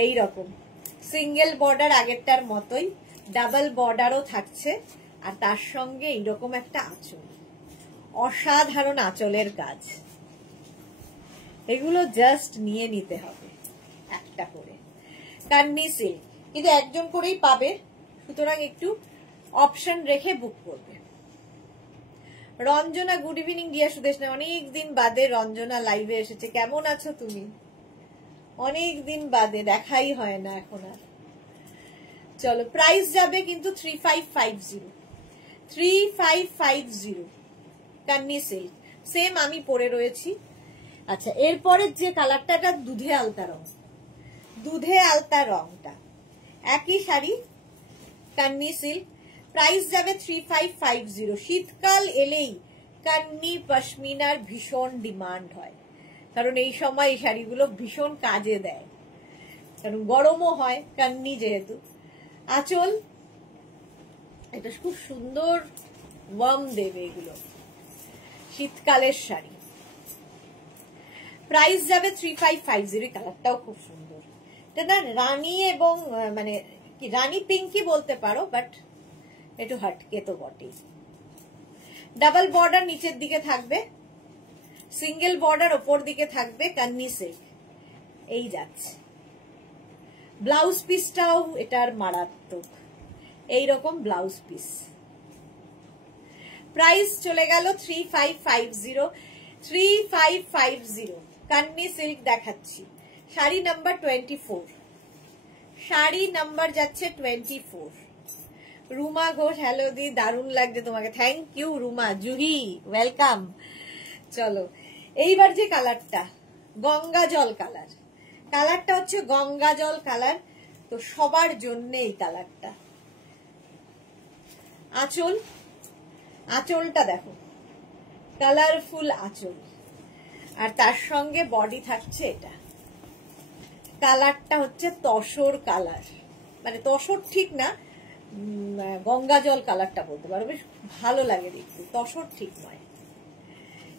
এই রকম সিঙ্গেল বর্ডার আগেরটার মতোই, ডাবল বর্ডারও থাকছে, আর তার সঙ্গে এইরকম একটা আঁচল। অসাধারণ আঁচলের কাজ। এগুলো জাস্ট নিয়ে নিতে হবে একটা করে। কান্নি সিল্ক, কিন্তু একজন করেই পাবে, সুতরাং একটু অপশন রেখে বুক করবে। Ranjana, good evening deer Sudesh. অনেকদিন বাদে রঞ্জনা লাইভে এসেছে, কেমন আছো তুমি? অনেকদিন বাদে, দেখাই হয় না এখন আর। চলো, প্রাইস যাবে কিন্তু 3550। 3550 কান্নি সিল্ক, সেম আমি পরে রয়েছি। আচ্ছা, এরপরে যে কালারটা, এটা দুধে আলতা রং। দুধে আলতা রংটা একই শাড়ি, কান্নি সিল্ক, প্রাইস যাবে 3550। শীতকাল এলেই কান্নি পশমিনার ভীষণ ডিমান্ড হয়, কারণ এই সময় এই শাড়িগুলো ভীষণ কাজে দেয়, কারণ গরমও হয় কান্নি যেহেতু। আঁচল এটা খুব সুন্দর ওয়ার্ম দেবে, এগুলো শীতকালের শাড়ি। প্রাইস যাবে 3550। কালারটাও খুব সুন্দর। এটা না রানী এবং মানে কি রানী পিঙ্কি বলতে পারো, বাট একটু হাটকে তো বটেই। ডাবল বর্ডার নিচের দিকে থাকবে, সিঙ্গেল বর্ডার ওপর দিকে থাকবে, কান্নি সিল্ক এই যাচ্ছে। ব্লাউজ পিসটাও এটার মারাত্মক, এইরকম ব্লাউজ পিস। প্রাইস চলে গেল 3550। 3550 কান্নি সিল্ক দেখাচ্ছি। শাড়ি নাম্বার 24, শাড়ি নাম্বার যাচ্ছে 24। রুমা ঘোষ, হ্যালো দি, দারুণ লাগছে তোমাকে। Thank you Ruma. Juhi, welcome. চলো, এইবার যে কালারটা, গঙ্গা জল কালার। কালারটা হচ্ছে গঙ্গা জল কালার, তো সবার জন্য এই কালারটা। আঁচল, আঁচলটা দেখো, কালারফুল আঁচল, আর তার সঙ্গে বডি থাকছে এটা। কালারটা হচ্ছে তসর কালার, মানে তসর ঠিক না, গঙ্গা জল কালারটা বলতে পারো, বেশ ভালো লাগে দেখতে, তসর ঠিক নয়।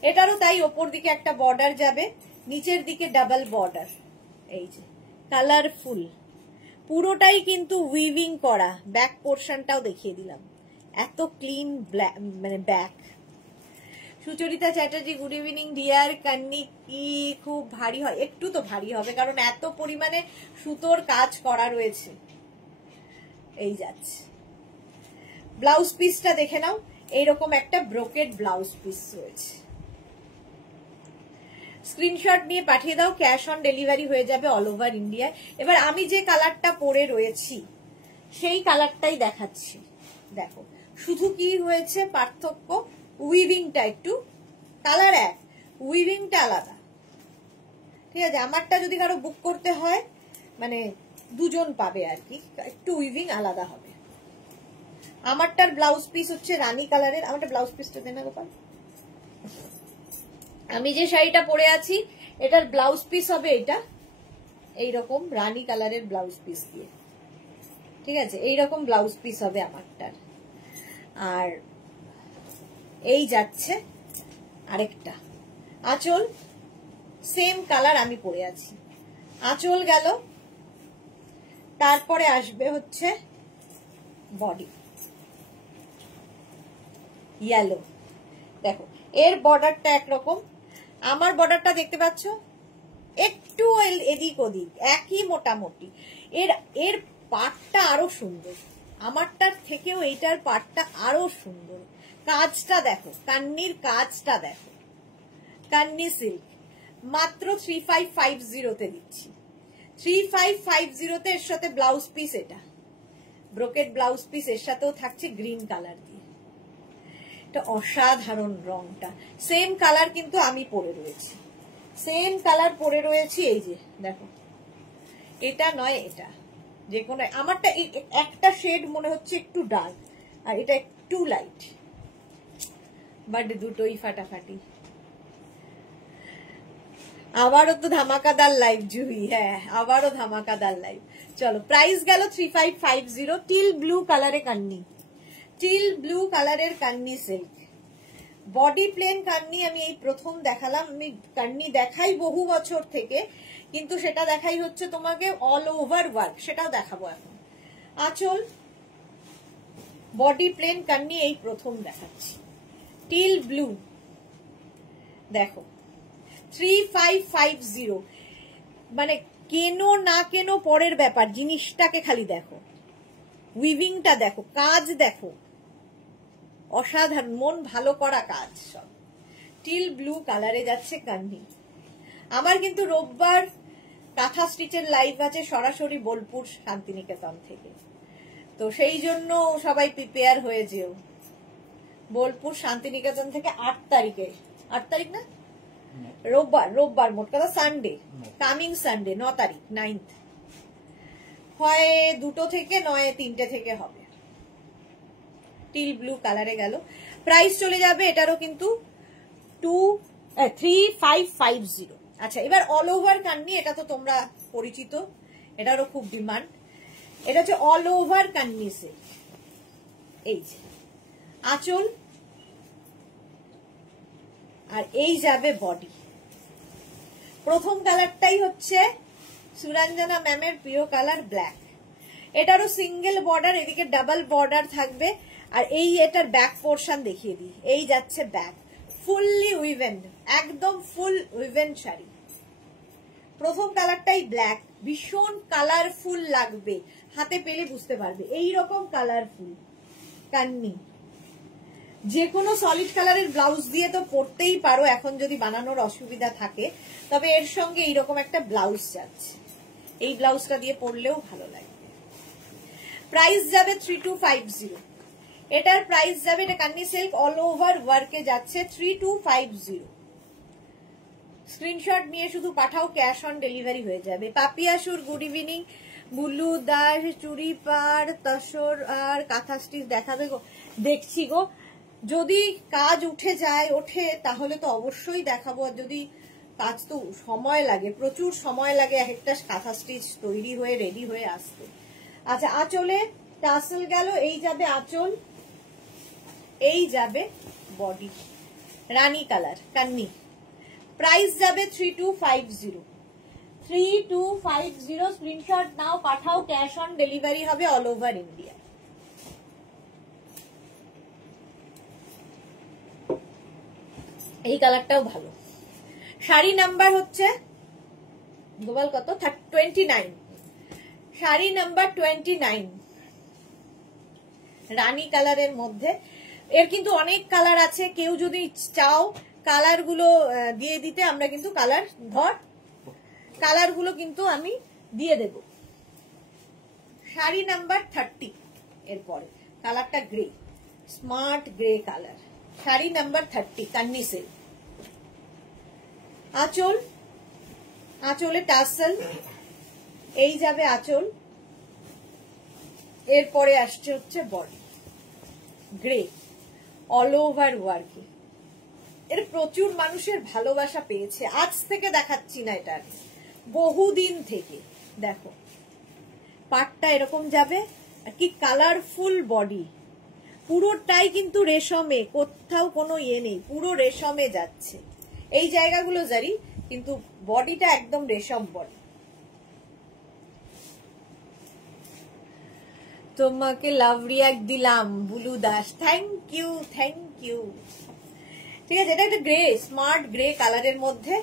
এটারও তাই, ওপর দিকে একটা বর্ডার যাবে, নিচের দিকে ডাবল বর্ডার। এই যে কালারফুল, পুরোটাই কিন্তু উইভিং করা। ব্যাক পোর্শনটাও দেখিয়ে দিলাম, এত ক্লিন মানে back. Sucharita Chatterjee, good evening dear. কান্নি কি খুব ভারী হয়? একটু তো ভারী হবে, কারণ এত পরিমাণে সুতোর কাজ করা রয়েছে। এই যাচ্ছে। ব্লাউজ পিসটা দেখে নাও, এইরকম একটা ব্রোকেড ব্লাউজ পিস রয়েছে। স্ক্রিনশট নিয়ে পাঠিয়ে দাও, ক্যাশ অন ডেলিভারি হয়ে যাবে অল ওভার ইন্ডিয়ায়। এবার আমি যে কালারটা পরে রয়েছি সেই কালারটাই দেখাচ্ছি। দেখো শুধু কি হয়েছে পার্থক্য, উইভিংটা একটু, কালার এক, উইভিংটা আলাদা। ঠিক আছে, আমারটা যদি কারো বুক করতে হয়, মানে দুজন পাবে আর কি, একটু উইভিং আলাদা হবে। আমারটার ব্লাউজ পিস হচ্ছে রানী কালারের। আমারটা ব্লাউজ পিসটা দেনা গোপাল। আমি যে শাড়িটা পরে আছি এটার ব্লাউজ পিস হবে এটা, এইরকম রানী কালারের ব্লাউজ পিস দিয়ে। ঠিক আছে, এইরকম ব্লাউজ পিস হবে আমারটার। আর এই যাচ্ছে আরেকটা আঁচল, সেম কালার আমি পরে আছি। আঁচল গেল, তারপরে আসবে হচ্ছে বডি ইয়েলো। দেখো এর বর্ডারটা একরকম, আমার বর্ডারটা দেখতে পাচ্ছ একটু এদিক ওদিক, একই মোটামুটি। এর এর পাটটা আরো সুন্দর, আমারটার থেকেও এইটার পাটটা আরো সুন্দর। কাজটা দেখো, কান্নির কাজটা দেখো, কান্নি সিল্ক মাত্র 3550 দিচ্ছি। 3550 এর সাথে ব্লাউজ পিস, এটা ব্রোকেট ব্লাউজ পিস, এর সাথেও থাকছে গ্রিন কালার দিয়ে। এটা অসাধারণ রংটা, সেম কালার কিন্তু আমি পরে রয়েছি, সেম কালার পরে রয়েছি। এই যে দেখো, এটা নয় এটা, যে কোনো আমারটা একটা শেড মনে হচ্ছে একটু ডার্ক, আর এটা একটু লাইট, বাট দুটোই ফাটাফাটি। আবারও তো ধামাকাদার লাইভ জুহি, হ্যাঁ আবারও ধামাকাদার লাইভ। চলো প্রাইস গেল 3550। টিল ব্লু কালারে কান্নি, টিল ব্লু কালারের Kanni silk, body plain Kanni আমি এই প্রথম দেখালাম। আমি কান্নি দেখাই বহু বছর থেকে, কিন্তু সেটা দেখাই হচ্ছে তোমাকে অল ওভার ওয়ার্ক, সেটাও দেখাবো এখন। আঁচল বডি প্লেন কান্নি এই প্রথম দেখাচ্ছি। টিল ব্লু দেখো 3550, মানে কেন না কেন পরের ব্যাপার, জিনিসটাকে খালি দেখো, উইভিংটা দেখো, কাজ দেখো, অসাধারণ, মন ভালো করা কাজ সব। টিল ব্লু কালারে যাচ্ছে কান্নি। আমার কিন্তু রোববার কাঁথা স্টিচের লাইভ আছে সরাসরি বোলপুর শান্তিনিকেতন থেকে, তো সেই জন্য সবাই প্রিপেয়ার হয়ে যেও। বোলপুর শান্তিনিকেতন থেকে 8 তারিখে, 8 তারিখ না রোববার, রোববার মোট কথা সানডে, কামিং সানডে 9 তারিখ 9th, হয় 2টো থেকে নয় 3টে থেকে হবে। টিল ব্লু কালারে গেল, প্রাইস চলে যাবে এটারও কিন্তু 3550। আচ্ছা এবার অল ওভার কান্নি, এটা তো তোমরা পরিচিত, এটারও খুব ডিমান্ড। এটা হচ্ছে অল ওভার কান্নি সিল্ক। এই যে আঁচল, আর এই যাবে বডি। প্রথম কালারটাই হচ্ছে সুরঞ্জনা ম্যামের প্রিয় কালার ব্ল্যাক, এটারও সিঙ্গেল বর্ডার, এদিকে ডাবল বর্ডার থাকবে। আর এই এটার ব্যাক পোর্শন দেখিয়ে দিই, এই যাচ্ছে ব্যাক, ফুললি উইভেন, একদম ফুল উইভেন শাড়ি। প্রথম কালারটাই ব্ল্যাক, ভীষণ কালারফুল লাগবে, হাতে পেলে বুঝতে পারবে, এইরকম কালারফুল কান্নি। যে কোনো সলিড কালারের ব্লাউজ দিয়ে তো পরতেই পারো এখন যদি বানানোর অসুবিধা থাকে, তবে এর সঙ্গে এইরকম একটা ব্লাউজ যাচ্ছে, এই ব্লাউজটা দিয়ে পরলেও ভালো লাগবে। প্রাইস যাবে 3250, এটার প্রাইস যাবে, এটা কান্নি সিল্ক অল ওভার ওয়ার্কে যাচ্ছে 3250। স্ক্রিনশট নিয়ে শুধু পাঠাও, ক্যাশ অন ডেলিভারি হয়ে যাবে। পাপিয়াসুর গুড ইভিনিং, বুলু দাস, চুরি পার, তসর আর কাঁথা স্টিচ দেখাবে গো, দেখছি গো, যদি কাজ উঠে যায় ওঠে তাহলে তো অবশ্যই দেখাবো। আর যদি কাজ, তো সময় লাগে, প্রচুর সময় লাগে এক একটা কাঁথা স্টিচ তৈরি হয়ে রেডি হয়ে আসতে। আচ্ছা আঁচলে টাসেল গেল, এই যাবে আঁচল, এই যাবে বডি, রানী কালার কান্নি। প্রাইস যাবে 3250, 3250। স্ক্রিনশট নাও, পাঠাও, ক্যাশ অন ডেলিভারি হবে অল ওভার ইন্ডিয়া। এই কালারটাও ভালো। শাড়ি নাম্বার হচ্ছে গ্লোবাল কত, 29, শাড়ি নাম্বার 29, রানী কালারের মধ্যে। এর কিন্তু অনেক কালার আছে, কেউ যদি চাও কালার গুলো দিয়ে দিতে, আমরা কিন্তু কালার গুলো কিন্তু আমি দিয়ে দেব। শাড়ি নাম্বার 30, এরপরে কালারটা grey, smart grey colour, sari number 30 কান্নি সিল্ক। আঁচল, আঁচলে টাসেল, এই যাবে আঁচল, এরপরে আসছে হচ্ছে বডি গ্রে অল ওভার ওয়ার্কে। এর প্রচুর মানুষের ভালোবাসা পেয়েছে, আজ থেকে দেখাচ্ছি না, এটা বহুদিন থেকে। দেখো পাটটা এরকম যাবে, আর কি কালারফুল বডি, পুরোটাই কিন্তু রেশমে, কোথাও কোনো ইয়ে নেই, পুরো রেশমে যাচ্ছে এই জায়গাগুলো জারি, কিন্তু বডিটা একদম রেশম বডি। তোমাকে লাভ রিয়াক্ট দিলাম Bulu Das, thank you thank you. ঠিক আছে, এটা একটা গ্রে, স্মার্ট গ্রে কালারের মধ্যে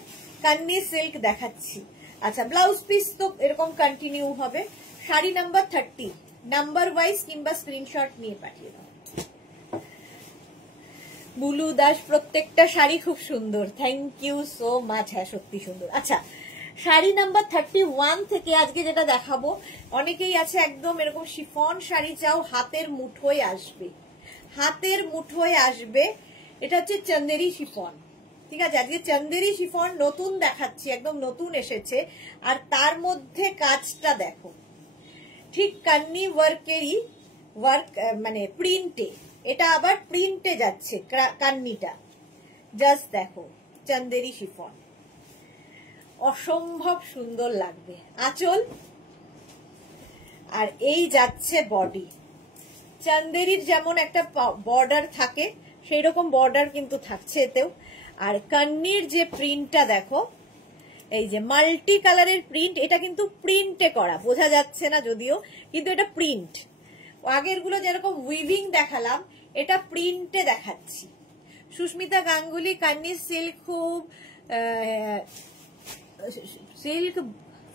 কান্নি সিল্ক দেখাচ্ছি। আচ্ছা, ব্লাউজ পিস তো এরকম কন্টিনিউ হবে। শাড়ি নাম্বার 30, নাম্বার ওয়াইজ কিংবা স্ক্রিনশট নিয়ে পাঠিয়ে দাও। বুলু দাস, প্রত্যেকটা শাড়ি খুব সুন্দর, থ্যাংক ইউ সো মাচ। হ্যাঁ, সত্যি সুন্দর। আচ্ছা, শাড়ি নাম্বার 31 থেকে আজকে যেটা দেখাবো, অনেকেই আছে একদম এরকম শিফন শাড়ি চাও, হাতের মুঠোয় আসবে, হাতের মুঠোয় আসবে। এটা হচ্ছে চন্দেরি শিফন। ঠিক আছে, আজকে চন্দেরি শিফন নতুন দেখাচ্ছি, একদম নতুন এসেছে। আর তার মধ্যে কাজটা দেখো, ঠিক কান্নি ওয়ার্কেরই ওয়ার্ক, মানে প্রিন্টে, এটা আবার প্রিন্টে যাচ্ছে কান্নিটা। জাস্ট দেখো, চন্দেরি শিফন অসম্ভব সুন্দর লাগবে। আঁচল, আর এই যাচ্ছে বডি। চন্দেরির যেমন একটা বর্ডার থাকে, সেই রকম বর্ডার কিন্তু থাকছে এতেও। আর কান্নির যে প্রিন্টটা দেখো, এই যে মাল্টি কালারের প্রিন্ট, এটা কিন্তু প্রিন্টে করা, বোঝা যাচ্ছে না যদিও, কিন্তু এটা প্রিন্ট। আগের গুলো যেরকম উইভিং দেখালাম, এটা প্রিন্টে দেখাচ্ছি। সুস্মিতা গাঙ্গুলি, কান্নি সিল্ক খুব silk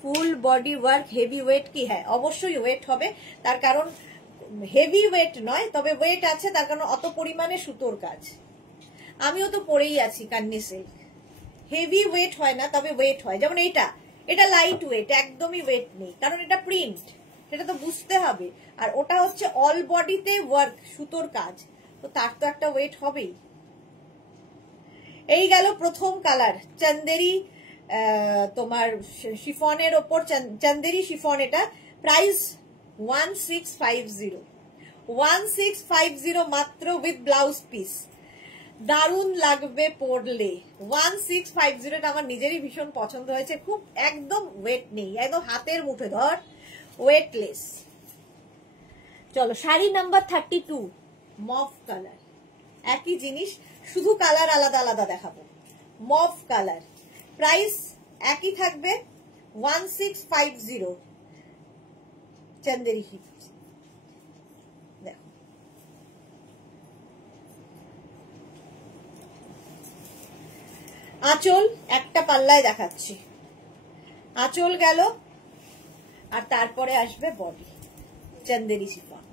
full body work heavy weight কি? হ্যাঁ, অবশ্যই ওয়েট হবে, তার কারণ হেভি ওয়েট নয়, তবে ওয়েট আছে, তার কারণ অত পরিমাণে সুতোর কাজ। আমিও তো পরেই আছি কান্নি সিল্ক, হেভি ওয়েট হয় না, তবে ওয়েট হয়। যেমন এটা লাইট ওয়েট, একদমই ওয়েট নেই, কারণ এটা প্রিন্ট, সেটা তো বুঝতে হবে। আর ওটা হচ্ছে অল বডিতে ওয়ার্ক, সুতোর কাজ, তো তার তো একটা ওয়েট হবেই। এই গেল প্রথম কালার, চন্দেরি তোমার শিফনের ওপর, চন্দেরি শিফন। এটা প্রাইস 1650, 1650 মাত্র, উইথ ব্লাউজ পিস। দারুণ লাগবে পরলে। 1650, এটা আমার নিজেরই ভীষণ পছন্দ হয়েছে, খুব একদম ওয়েট নেই, একদম হাতের মুঠে ধর, ওয়েটলেস। চলো, শাড়ি নাম্বার 32, মফ কালার। একই জিনিস, শুধু কালার আলাদা আলাদা দেখাবো। মফ কালার, প্রাইস একই থাকবে 1650, চন্দেরি হিট। দেখো, আঁচল একটা পাল্লায় দেখাচ্ছি, আঁচল গেল, আর তারপরে আসবে বডি, চন্দেরি শিফন,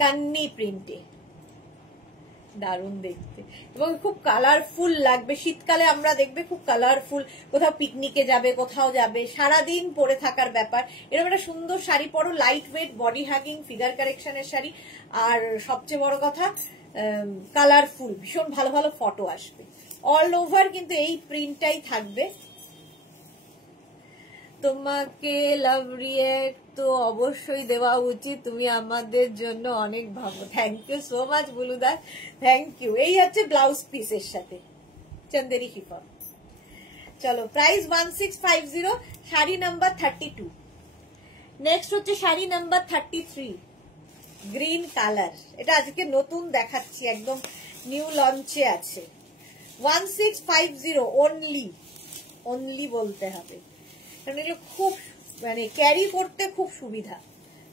কান্নি প্রিন্টে, দারুণ দেখতে এবং খুব কালারফুল লাগবে। শীতকালে আমরা দেখবে খুব কালারফুল, কোথাও পিকনিকে যাবে, কোথাও যাবে, সারাদিন পরে থাকার ব্যাপার, এরকম একটা সুন্দর শাড়ি পরো, light weight, body hugging, figure কারেকশনের শাড়ি। আর সবচেয়ে বড় কথা, কালারফুল, ভীষণ ভালো ভালো ফটো আসবে। অল ওভার কিন্তু এই প্রিন্টটাই থাকবে। তোমাকে লাভ রিয়েক্ট তো অবশ্যই দেওয়া উচিত, তুমি আমাদের জন্য অনেক ভালো। থ্যাংক ইউ সো মাচ বুলুদা, থ্যাংক ইউ। এই হচ্ছে ব্লাউজ পিসের সাথে চন্দেরি শিফন। চলো, প্রাইস 1650, শাড়ি নাম্বার 32। নেক্সট হচ্ছে শাড়ি নাম্বার 33, গ্রিন কালার। এটা আজকে নতুন দেখাচ্ছি, একদম নিউ লঞ্চে আছে। 1650 অনলি বলতে হবে, কারণ এটা খুব মানে ক্যারি করতে খুব সুবিধা।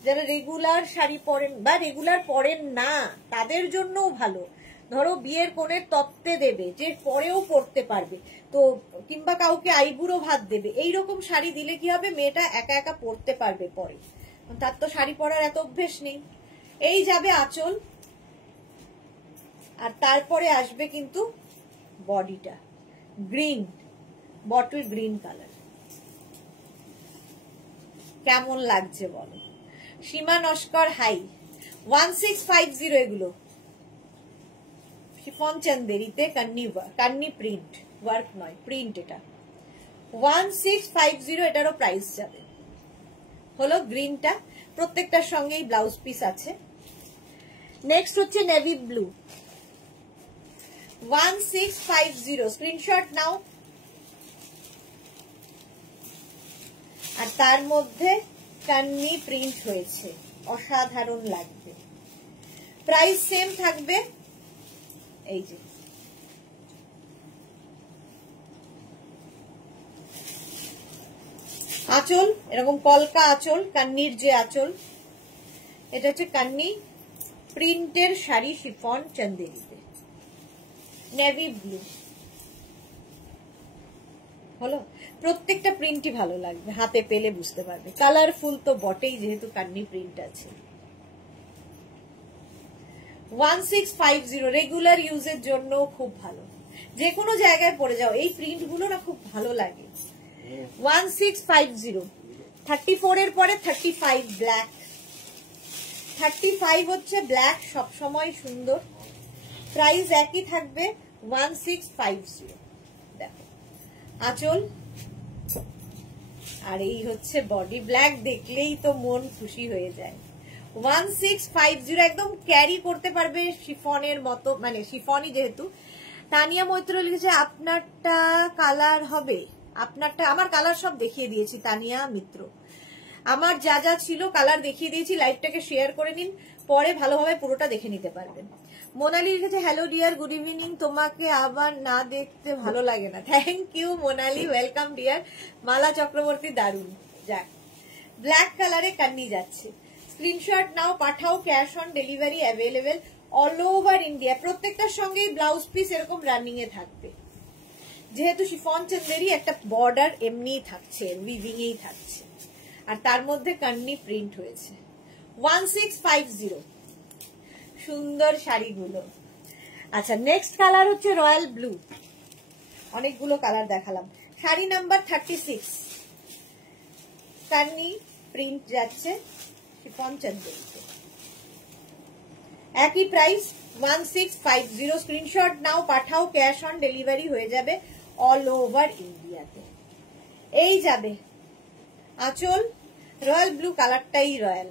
যারা রেগুলার শাড়ি পরেন বা রেগুলার পরেন না, তাদের জন্যও ভালো। ধরো বিয়ের কোণের তত্ত্বে দেবে, যে পরেও পরতে পারবে, তো কিংবা কাউকে আইবুড়ো ভাত দেবে, এইরকম শাড়ি দিলে কি হবে, মেয়েটা একা একা পরতে পারবে পরে, তার তো শাড়ি পরার এত অভ্যেস নেই। এই যাবে আঁচল, আর তারপরে আসবে কিন্তু বডিটা, গ্রিন, বটল গ্রিন কালার। কেমন লাগছে বলো? সীমা নস্কর, হাই। 1650 এগুলো শিফন চন্দেরিতে, কান্নি প্রিন্ট, ওয়ার্ক নয়, প্রিন্ট। এটা 1650, এটারও প্রাইস যাবে। হলো গ্রিনটা, প্রত্যেকটার সঙ্গেই ব্লাউজ পিস আছে। নেক্সট হচ্ছে নেভি ব্লু, 1650, স্ক্রিনশট নাও। আর তার মধ্যে কান্নি প্রিন্ট হয়েছে, অসাধারণ লাগবে। প্রাইস সেম থাকবে। এই যে আঁচল, এরকম কলকা আঁচল, কান্নির যে আঁচল, এটা হচ্ছে কান্নি প্রিন্টের শাড়ি, শিফন চন্দেরিতে, নেভি ব্লু। হলো, প্রত্যেকটা প্রিন্টই ভালো লাগবে, হাতে পেলে বুঝতে পারবে। কালারফুল তো বটেই, যেহেতু কান্নি প্রিন্ট আছে। 1650 রেগুলার ইউজের জন্য খুব ভালো, যে কোনো জায়গায় পরে যাও, এই প্রিন্ট গুলো না খুব ভালো লাগে। 1650, 34 এর পরে 35 ব্ল্যাক, 35 হচ্ছে ব্ল্যাক, সবসময় সুন্দর। প্রাইস একই থাকবে 1650। দেখো আঁচল, আর এই হচ্ছে বডি। ব্ল্যাক দেখলেই তো মন খুশি হয়ে যায়। 1650 একদম ক্যারি করতে পারবে শিফনের মতো, মানে শিফনই যেহেতু। তানিয়া মৈত্র লিখেছে আপনারটা কালার হবে, আপনারটা। আমার কালার সব দেখিয়ে দিয়েছি তানিয়া মিত্র, আমার যা যা ছিল কালার দেখিয়ে দিয়েছি। লাইভটাকে শেয়ার করে নিন, পরে ভালোভাবে পুরোটা দেখে নিতে পারবেন। মোনালি লিখেছে হ্যালো ডিয়ার, গুড ইভিনিং, তোমাকে আবার না দেখতে ভালো লাগে না। Thank you Monali, welcome dear. Mala Chakraborty দারুন। যাক, ব্ল্যাক কালারে কান্নি যাচ্ছে। স্ক্রিনশট নাও, পাঠাও, cash on delivery available all over India. প্রত্যেকটার সঙ্গেই ব্লাউজ পিস এরকম রানিং এ থাকবে, যেহেতু শিফন চন্দেরি একটা বর্ডার এমনিই থাকছে, উইভিং এই থাকছে, আর তার মধ্যে কান্নি প্রিন্ট হয়েছে। 1650 সুন্দর শাড়িগুলো। আচ্ছা, নেক্সট কালার হচ্ছে রয়্যাল ব্লু। অনেকগুলো কালার দেখালাম। শাড়ি নাম্বার 36, কান্নি প্রিন্ট যাচ্ছে শিফন চন্দেরিতে। একই প্রাইস 1650। স্ক্রিনশট নাও, পাঠাও, ক্যাশ অন ডেলিভারি হয়ে যাবে অল ওভার ইন্ডিয়াতে। এই যাবে আঁচল, রয়্যাল ব্লু কালারটাই রয়্যাল,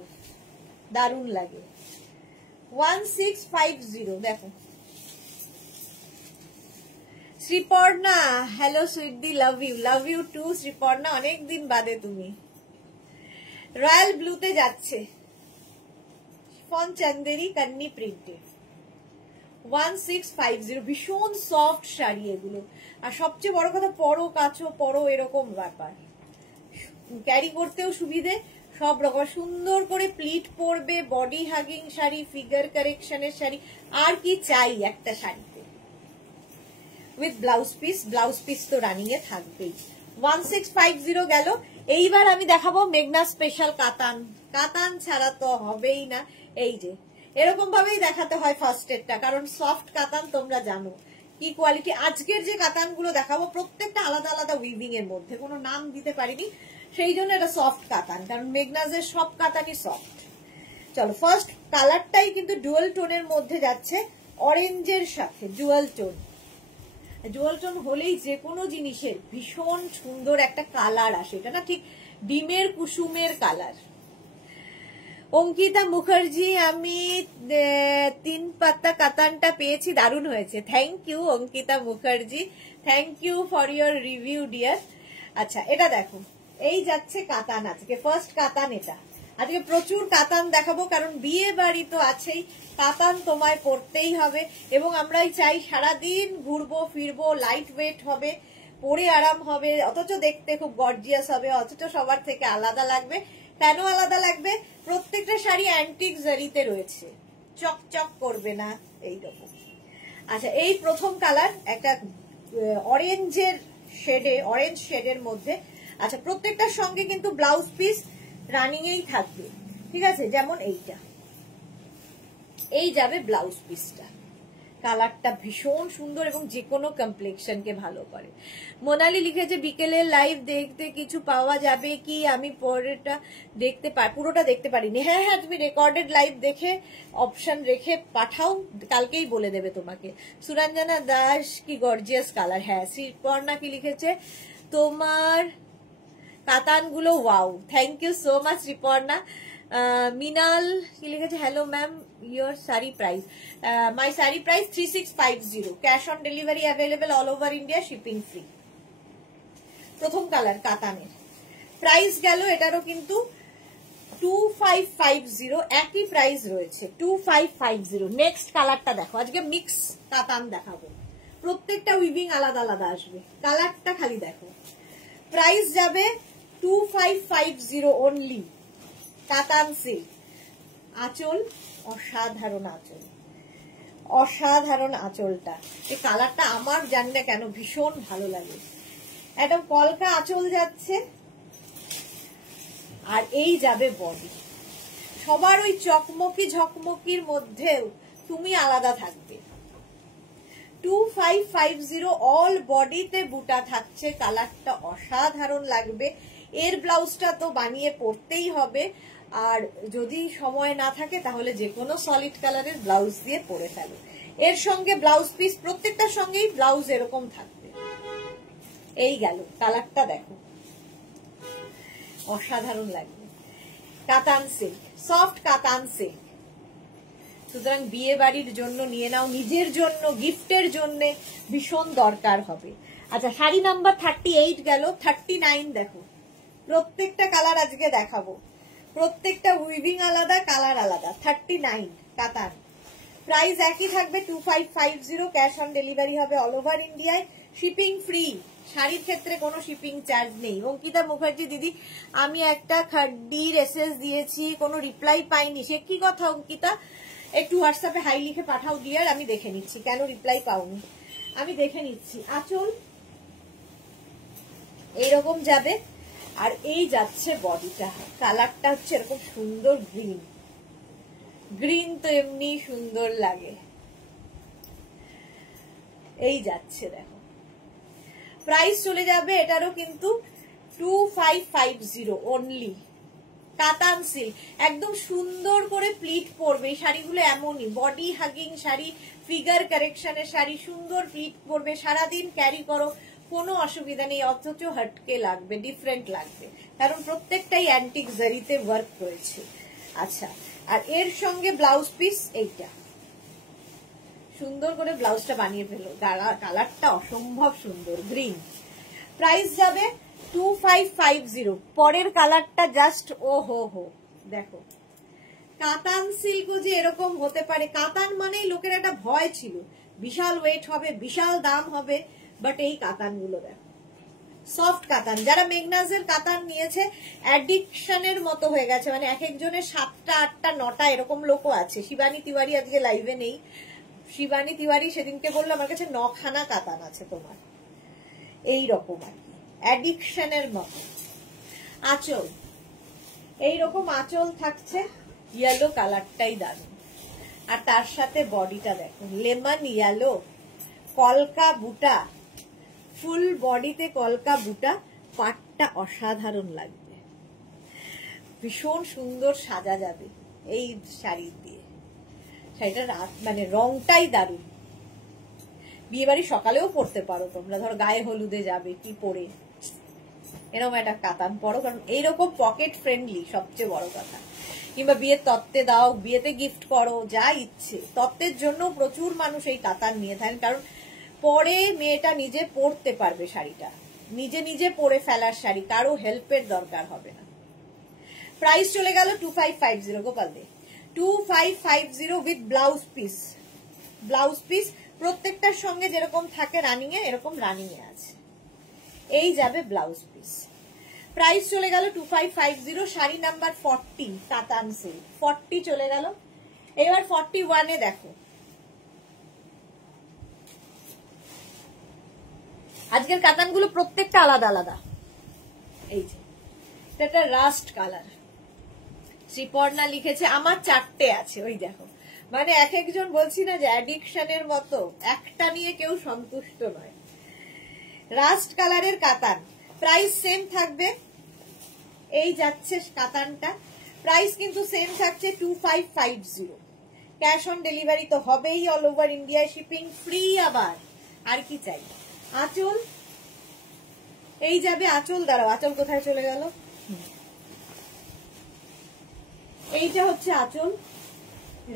দারুণ লাগে। 1650 দেখো। শ্রীপর্ণা হ্যালো সুইটদি, লাভ ইউ টু শ্রীপর্ণা, অনেকদিন বাদে তুমি। রয়্যাল ব্লুতে যাচ্ছে শিফন চন্দেরি কান্নি প্রিন্টে। 1650 ভীষণ সফট শাড়ি এগুলো, আর সবচেয়ে বড় কথা পরো কাছো পরো এরকম ব্যাপার, ক্যারি করতেও সুবিধে, সব রকম সুন্দর করে প্লিট পরবে, বডি হাগিং শাড়ি, ফিগার কারেকশনের শাড়ি, আর কি চাই একটা শাড়িতে। With blouse piece, blouse piece তো রানিং এ থাকবেই। 1650 গেল। এইবার আমি দেখাবো মেঘনা স্পেশাল কাতান। কাতান ছাড়া তো হবেই না। এই যে এরকম ভাবেই দেখাতে হয় ফার্স্ট এডটা, কারণ সফট কাতান তোমরা জানো কি কোয়ালিটি। আজকের যে কাতান গুলো দেখাবো প্রত্যেকটা আলাদা আলাদা উইভিং এর মধ্যে, কোনো নাম দিতে পারিনি, সেই জন্য এটা সফট কাতান, কারণ মেঘনাজের সব কাতানই সফট। চলো, ফার্স্ট কালারটাই কিন্তু ডুয়াল টোনের মধ্যে যাচ্ছে, অরেঞ্জের সাথে ডুয়াল টোন। ডুয়াল টোন হলেই যে কোনো জিনিসের ভীষণ সুন্দর একটা কালার আসে, এটা না ঠিক ডিমের কুসুমের কালার। অঙ্কিতা মুখার্জি, আমি 3 পাতা কাতানটা পেয়েছি, দারুণ হয়েছে। Thank you Ankita Mukherjee, thank you for your review dear. আচ্ছা, এটা দেখো, এই যাচ্ছে কাতান, আজকে ফার্স্ট কাতান এটা। আজকে প্রচুর কাতান দেখাবো, কারণ বিয়ে বাড়ি তো আছেই, কাতান তোমায় পরতেই হবে। এবং আমরাই চাই সারাদিন ঘুরবো ফিরবো, লাইট ওয়েট হবে, পরে আরাম হবে, অথচ দেখতে খুব গর্জিয়াস হবে, অথচ সবার থেকে আলাদা লাগবে। কেন আলাদা লাগবে? প্রত্যেকটা শাড়ি অ্যান্টিক জারিতে রয়েছে, চকচক করবে না এইরকম। আচ্ছা, এই প্রথম কালার একটা অরেঞ্জের শেডে, অরেঞ্জ শেডের মধ্যে। আচ্ছা, প্রত্যেকটার সঙ্গে কিন্তু ব্লাউজ পিস রানিং এই থাকবে, ঠিক আছে। যেমন এইটা, এই যাবে ব্লাউজ পিসটা, কালারটা ভীষণ সুন্দর এবং যে কোনো কমপ্লেক্সনকে ভালো করে। মোনালি লিখেছে বিকেলের লাইভ দেখতে কিছু পাওয়া যাবে কি? আমি পরেটা দেখতে পুরোটা দেখতে পারিনি। হ্যাঁ হ্যাঁ, তুমি রেকর্ডেড লাইভ দেখে অপশন রেখে পাঠাও, কালকেই বলে দেবে তোমাকে। সুরঞ্জনা দাস, কি গর্জিয়াস কালার। হ্যাঁ, শ্রীপর্ণা কি লিখেছে, তোমার কাতানগুলো wow, thank you so much Sriparna. Minal কি লিখেছে, hello ma'am, your sari price. My sari price 3650, cash on delivery available all over India, shipping free. প্রথম কালার কাতানের প্রাইস গেল, এটারও কিন্তু 3650 টাকা। 3650 স্ক্রিনশট নাও, পাঠাও, ক্যাশ অন ডেলিভারি হয়ে যাবে all over India, shipping free. 3650 screenshot নাও, পাঠাও, ক্যাশ অন ডেলিভারি হয়ে যাবে all over India, shipping free. প্রথম কালার কাতানের প্রাইস গেল, এটারও কিন্তু 2550 একই প্রাইস রয়েছে 2550। নেক্সট কালারটা দেখো, আজকে মিক্স কাতান দেখাবো, প্রত্যেকটা উইভিং আলাদা আলাদা আসবে, কালারটা খালি দেখো। প্রাইস যাবে 2550 অনলি, কাতান সিল্ক। আঁচল অসাধারণ, আঁচল অসাধারণ, আঁচলটা এই কালারটা আমার জানি না কেন ভীষণ ভালো লাগে। একদম কলকা আঁচল যাচ্ছে, আর এই যাবে বডি। সবার ওই চকমকি ঝকমকির মধ্যেও তুমি আলাদা থাকবে। 2550 অল বডিতে বুটা থাকছে, কালারটা অসাধারণ লাগবে। এর ব্লাউজটা তো বানিয়ে পরতেই হবে, আর যদি সময় না থাকে তাহলে যে কোনো সলিড কালারের ব্লাউজ দিয়ে পরে ফেলো। এর সঙ্গে ব্লাউজ পিস, প্রত্যেকটার সঙ্গেই ব্লাউজ এরকম থাকবে। এই গেল, কালারটা দেখো অসাধারণ লাগবে। কাতান সিল্ক, সফট কাতান সিল্ক। সুতরাং বিয়ে বাড়ির জন্য নিয়ে নাও, নিজের জন্য গিফটের জন্য ভীষণ দরকার হবে। আচ্ছা, শাড়ি নাম্বার 38 গেল। 39 দেখো, প্রত্যেকটা কালার আজকে দেখাবো, প্রত্যেকটা উইভিং আলাদা, কালার আলাদা। 39 কাতান, প্রাইস একই থাকবে 2550। ক্যাশ অন ডেলিভারি হবে অল ওভার ইন্ডিয়ায়, শিপিং ফ্রি। শাড়ির ক্ষেত্রে কোনো শিপিং চার্জ নেই। অঙ্কিতা মুখার্জি দিদি, আমি একটা খাড্ডির এসএস দিয়েছি, কোনো রিপ্লাই পাইনি। সে কি কথা অঙ্কিতা? একটু হোয়াটসঅ্যাপে হাই লিখে পাঠাও ডিয়ার, আমি দেখে নিচ্ছি কেন রিপ্লাই পাওনি, আমি দেখে নিচ্ছি। আঁচল এইরকম যাবে, আর এই যাচ্ছে বডিটা। কালারটা হচ্ছে এরকম সুন্দর গ্রিন, গ্রিন তো এমনি সুন্দর লাগে। এই যাচ্ছে দেখো, প্রাইস চলে যাবে এটারও কিন্তু 2550 অনলি। কাতান সিল্ক, একদম সুন্দর করে প্লিট পরবে এই শাড়িগুলো, এমনই বডি হাগিং শাড়ি, ফিগার কারেকশনের শাড়ি, সুন্দর প্লিট পরবে, সারাদিন ক্যারি করো, কোনো অসুবিধা নেই। অথচ হটকে লাগবে, ডিফারেন্ট লাগবে, কারণ প্রত্যেকটাই অ্যান্টিক জারিতে ওয়ার্ক করেছে। আচ্ছা, আর এর সঙ্গে ব্লাউজ পিস এইটা, সুন্দর করে ব্লাউজটা বানিয়ে ফেলো। কালারটা অসম্ভব সুন্দর, গ্রিন। প্রাইস যাবে 2550। পরের কালারটা জাস্ট ও হো দেখো, কাতান সিল্কও যে এরকম হতে পারে। কাতান মানেই লোকের একটা ভয় ছিল, বিশাল ওয়েট হবে, বিশাল দাম হবে, বাট এই কাতানগুলো দেখো, সফট কাতান। যারা মেঘনাজের কাতান নিয়েছে অ্যাডিকশনের মতো হয়ে গেছে, মানে এক একজনের 7টা 8টা 9টা এরকম লোকও আছে। শিবানী তিওয়ারি আজকে লাইভে নেই, শিবানী তিওয়ারি সেদিনকে বললো আমার কাছে 9খানা কাতান আছে তোমার, এই রকম আর কি, অ্যাডিকশনের মতো। আঁচল এইরকম আঁচল থাকছে, ইয়েলো কালারটাই দারুণ, আর তার সাথে বডিটা দেখো, লেমন ইয়েলো, কলকা বুটা, ফুল বডিতে কলকা বুটা, পাটটা অসাধারণ লাগবে, ভীষণ সুন্দর সাজা যাবে এই শাড়ি দিয়ে। শাড়িটা মানে রংটাই দারুণ, বিয়ে বাড়ি সকালেও পরতে পারো তোমরা, ধরো গায়ে হলুদে যাবে কি পরে, এরকম একটা কাতান পরো, কারণ এইরকম পকেট ফ্রেন্ডলি সবচেয়ে বড় কথা। কিংবা বিয়ের তত্ত্বে দাও, বিয়েতে গিফট করো, যা ইচ্ছে। তত্ত্বের জন্য প্রচুর মানুষ এই কাতান নিয়ে থাকেন, কারণ পরে মেয়েটা নিজে পরতে পারবে শাড়িটা, নিজে নিজে পরে ফেলার শাড়ি, কারো হেল্পের দরকার হবে না। প্রাইস চলে গেল 2550 গোপাল দে, 2550 with blouse piece. Blouse piece প্রত্যেকটার সঙ্গে যেরকম থাকে রানিং এ, এরকম রানিং এ আছে। এই যাবে ব্লাউজ পিস। প্রাইস চলে গেল 2550। শাড়ি নাম্বার 40 কাতান সিল্ক, 40 চলে গেল। এবার 41 এ দেখো, আজকের কাতানগুলো প্রত্যেকটা আলাদা আলাদা। এই যে এটা রাস্ট কালার, শ্রীপর্ণা লিখেছে আমার 4টে আছে, ওই দেখো, মানে এক একজন বলছি না যে অ্যাডিকশনের মতো, একটা নিয়ে কেউ সন্তুষ্ট নয়। রাস্ট কালারের কাতান, প্রাইস সেম থাকবে। এই যাচ্ছে কাতানটা, প্রাইস কিন্তু সেম থাকছে 2550। ক্যাশ অন ডেলিভারি তো হবেই অল ওভার ইন্ডিয়ায়, শিপিং ফ্রি। আবার আর কি চাই? আঁচল এই যাবে, আঁচল দাঁড়াও, আঁচল কোথায় চলে গেল? এইটা হচ্ছে আঁচল,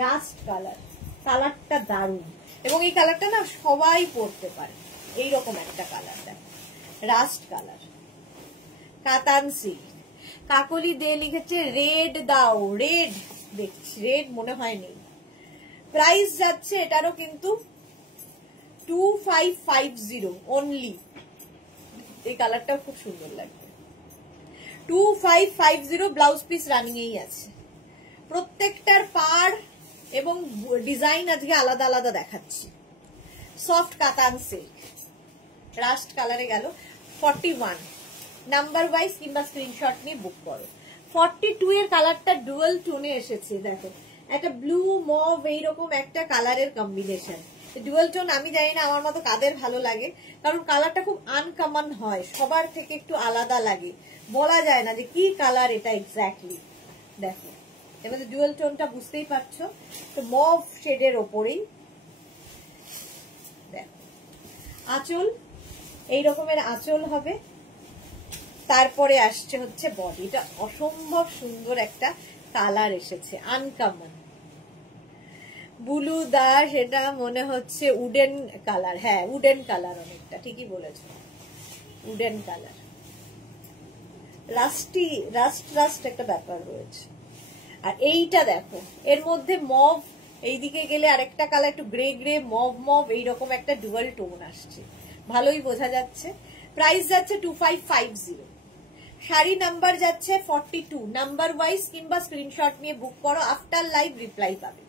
রাস্ট কালার, কালারটা দারুণ, এবং এই কালারটা না সবাই পরতে পারে। এইরকম একটা কালার দেখো, রাস্ট কালার, কাতান সিল্ক। কাকলি দে লিখেছে রেড দাও, রেড দেখছি, রেড মনে হয় নেই। প্রাইস যাচ্ছে এটারও কিন্তু 2550 অনলি। এই কালারটাও খুব সুন্দর লাগবে। 2550 ব্লাউজ পিস রানিং এই আছে। প্রত্যেকটার পার এবং ডিজাইন আজকে আলাদা আলাদা দেখাচ্ছি। সফট কাতান সিল্ক, রাস্ট কালারে গেল। 41 নাম্বার ওয়াইজ কিংবা স্ক্রিনশট নিয়ে বুক করো। 42 এর কালারটা ডুয়াল টোনে এসেছে, দেখো একটা ব্লু মভ এইরকম একটা কালারের কম্বিনেশন। ডুয়াল টোন আমি জানি না আমার মতো কাদের ভালো লাগে, কারণ কালারটা খুব আনকমন হয়, সবার থেকে একটু আলাদা লাগে, বলা যায় না যে কি কালার এটা এক্স্যাক্টলি। দেখো এবার ডুয়াল টোনটা বুঝতেই পারছো, তো মভ শেডের ওপরেই। দেখো আঁচল এই রকমের আঁচল হবে, তারপরে আসছে হচ্ছে বডি। এটা অসম্ভব সুন্দর একটা কালার এসেছে, আনকমন ব্লু দা, সেটা মনে হচ্ছে উডেন কালার। হ্যাঁ উডেন কালার, অনেকটা ঠিকই বলেছো, উডেন কালার। রাস্টি রাস্ট একটা ব্যাপার রয়েছে। আর এইটা দেখো এর মধ্যে মভ, এইদিকে গেলে আরেকটা কালার একটু গ্রে গ্রে মভ এইরকম একটা ডুয়াল টোন আসছে, ভালোই বোঝা যাচ্ছে। প্রাইস যাচ্ছে 2550। শাড়ি নাম্বার যাচ্ছে 42, নাম্বার ওয়াইজ কিংবা স্ক্রিনশট নিয়ে বুক করো। আফটার লাইভ রিপ্লাই পাবে,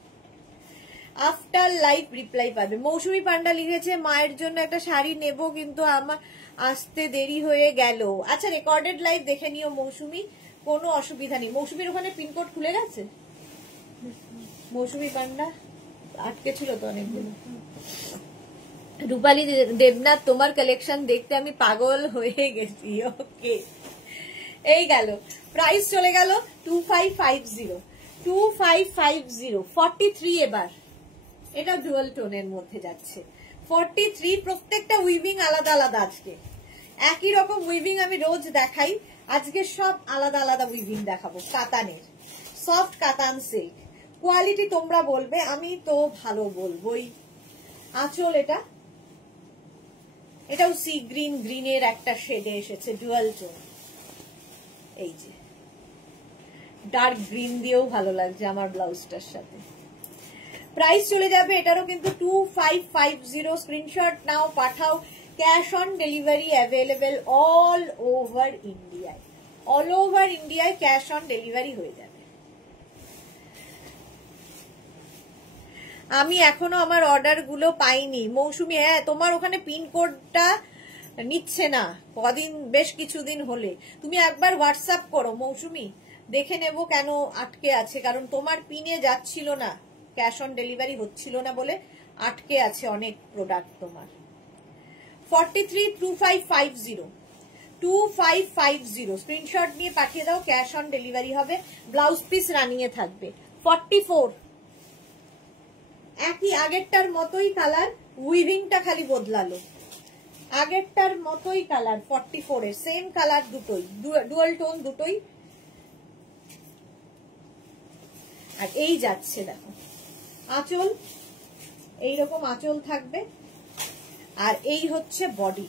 আফটার লাইভ রিপ্লাই পাবে। মৌসুমী পান্ডা লিখেছে মায়ের জন্য একটা শাড়ি নেব, কিন্তু আমার আসতে দেরি হয়ে গেল। আচ্ছা রেকর্ডেড লাইভ দেখে নিও মৌসুমী, কোনো অসুবিধা নেই। মৌসুমীর ওখানে পিনকোড খুলে গেছে? মৌসুমী পান্ডা আটকে ছিল তো অনেকদিন। রূপালী দেবনাথ, তোমার কালেকশন দেখতে আমি পাগল হয়ে গেছি। ওকে এই গেল, প্রাইস চলে গেল 2550, 2550। 43 এবার, এটা ডুয়াল টোনের মধ্যে যাচ্ছে। 43 প্রত্যেকটা উইভিং আলাদা আলাদা। আজকে একই রকম উইভিং আমি রোজ দেখাই, আজকে সব আলাদা আলাদা উইভিং দেখাবো। কাতানের সফট কাতান সিল্ক, কোয়ালিটি তোমরা বলবে, আমি তো ভালো বলবোই। আঁচল এটাও সি গ্রিনের একটা শেডে এসেছে, ডুয়াল টোন। এই যে ডার্ক গ্রিন দিয়েও ভালো লাগছে আমার ব্লাউজটার সাথে। প্রাইস চলে যাবে এটারও কিন্তু 2550। স্ক্রিনশট নাও, পাঠাও। Cash on delivery available all over ইন্ডিয়ায়, অল ওভার ইন্ডিয়ায় ক্যাশ অন ডেলিভারি হয়ে যাবে। আমি এখনো আমার অর্ডার গুলো পাইনি মৌসুমী। হ্যাঁ তোমার ওখানে পিনকোডটা নিচ্ছে না, কদিন বেশ কিছুদিন হলে। তুমি একবার হোয়াটসঅ্যাপ করো মৌসুমী, দেখে নেব কেন আটকে আছে, কারণ তোমার পিনে যাচ্ছিল না, ক্যাশ অন ডেলিভারি হচ্ছিল না বলে আটকে আছে অনেক প্রোডাক্ট তোমার। 43 2550, 2550 স্ক্রিনশট নিয়ে পাঠিয়ে দাও, ক্যাশ অন ডেলিভারি হবে। ব্লাউজ পিস রানিং এ থাকবে। 44 একই আগেরটার মতোই কালার, উইভিংটা খালি বদলালো, আগেরটার মতোই কালার। 44 এর সেম কালার, দুটোই ডুয়াল টোন, দুটোই। আর এই যাচ্ছে দেখো আঁচল, এইরকম আঁচল থাকবে। আর এই হচ্ছে বডি,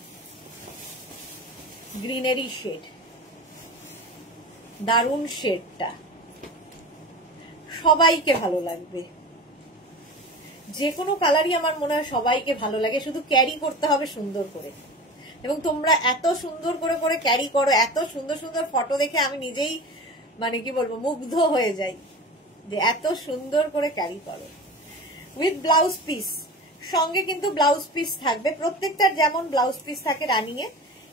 গ্রিনারি শেড, দারুণ শেডটা, সবাইকে ভালো লাগবে। যে কোনো কালারই আমার মনে হয় সবাইকে ভালো লাগে, শুধু ক্যারি করতে হবে সুন্দর করে। এবং তোমরা এত সুন্দর করে করে ক্যারি করো, এত সুন্দর সুন্দর ফটো দেখে আমি নিজেই মানে কি বলবো মুগ্ধ হয়ে যাই যে এত সুন্দর করে ক্যারি করো। উইথ ব্লাউজ পিস, সঙ্গে কিন্তু ব্লাউজ পিস থাকবে। প্রত্যেকটার যেমন ব্লাউজ পিস থাকে রানিং এ,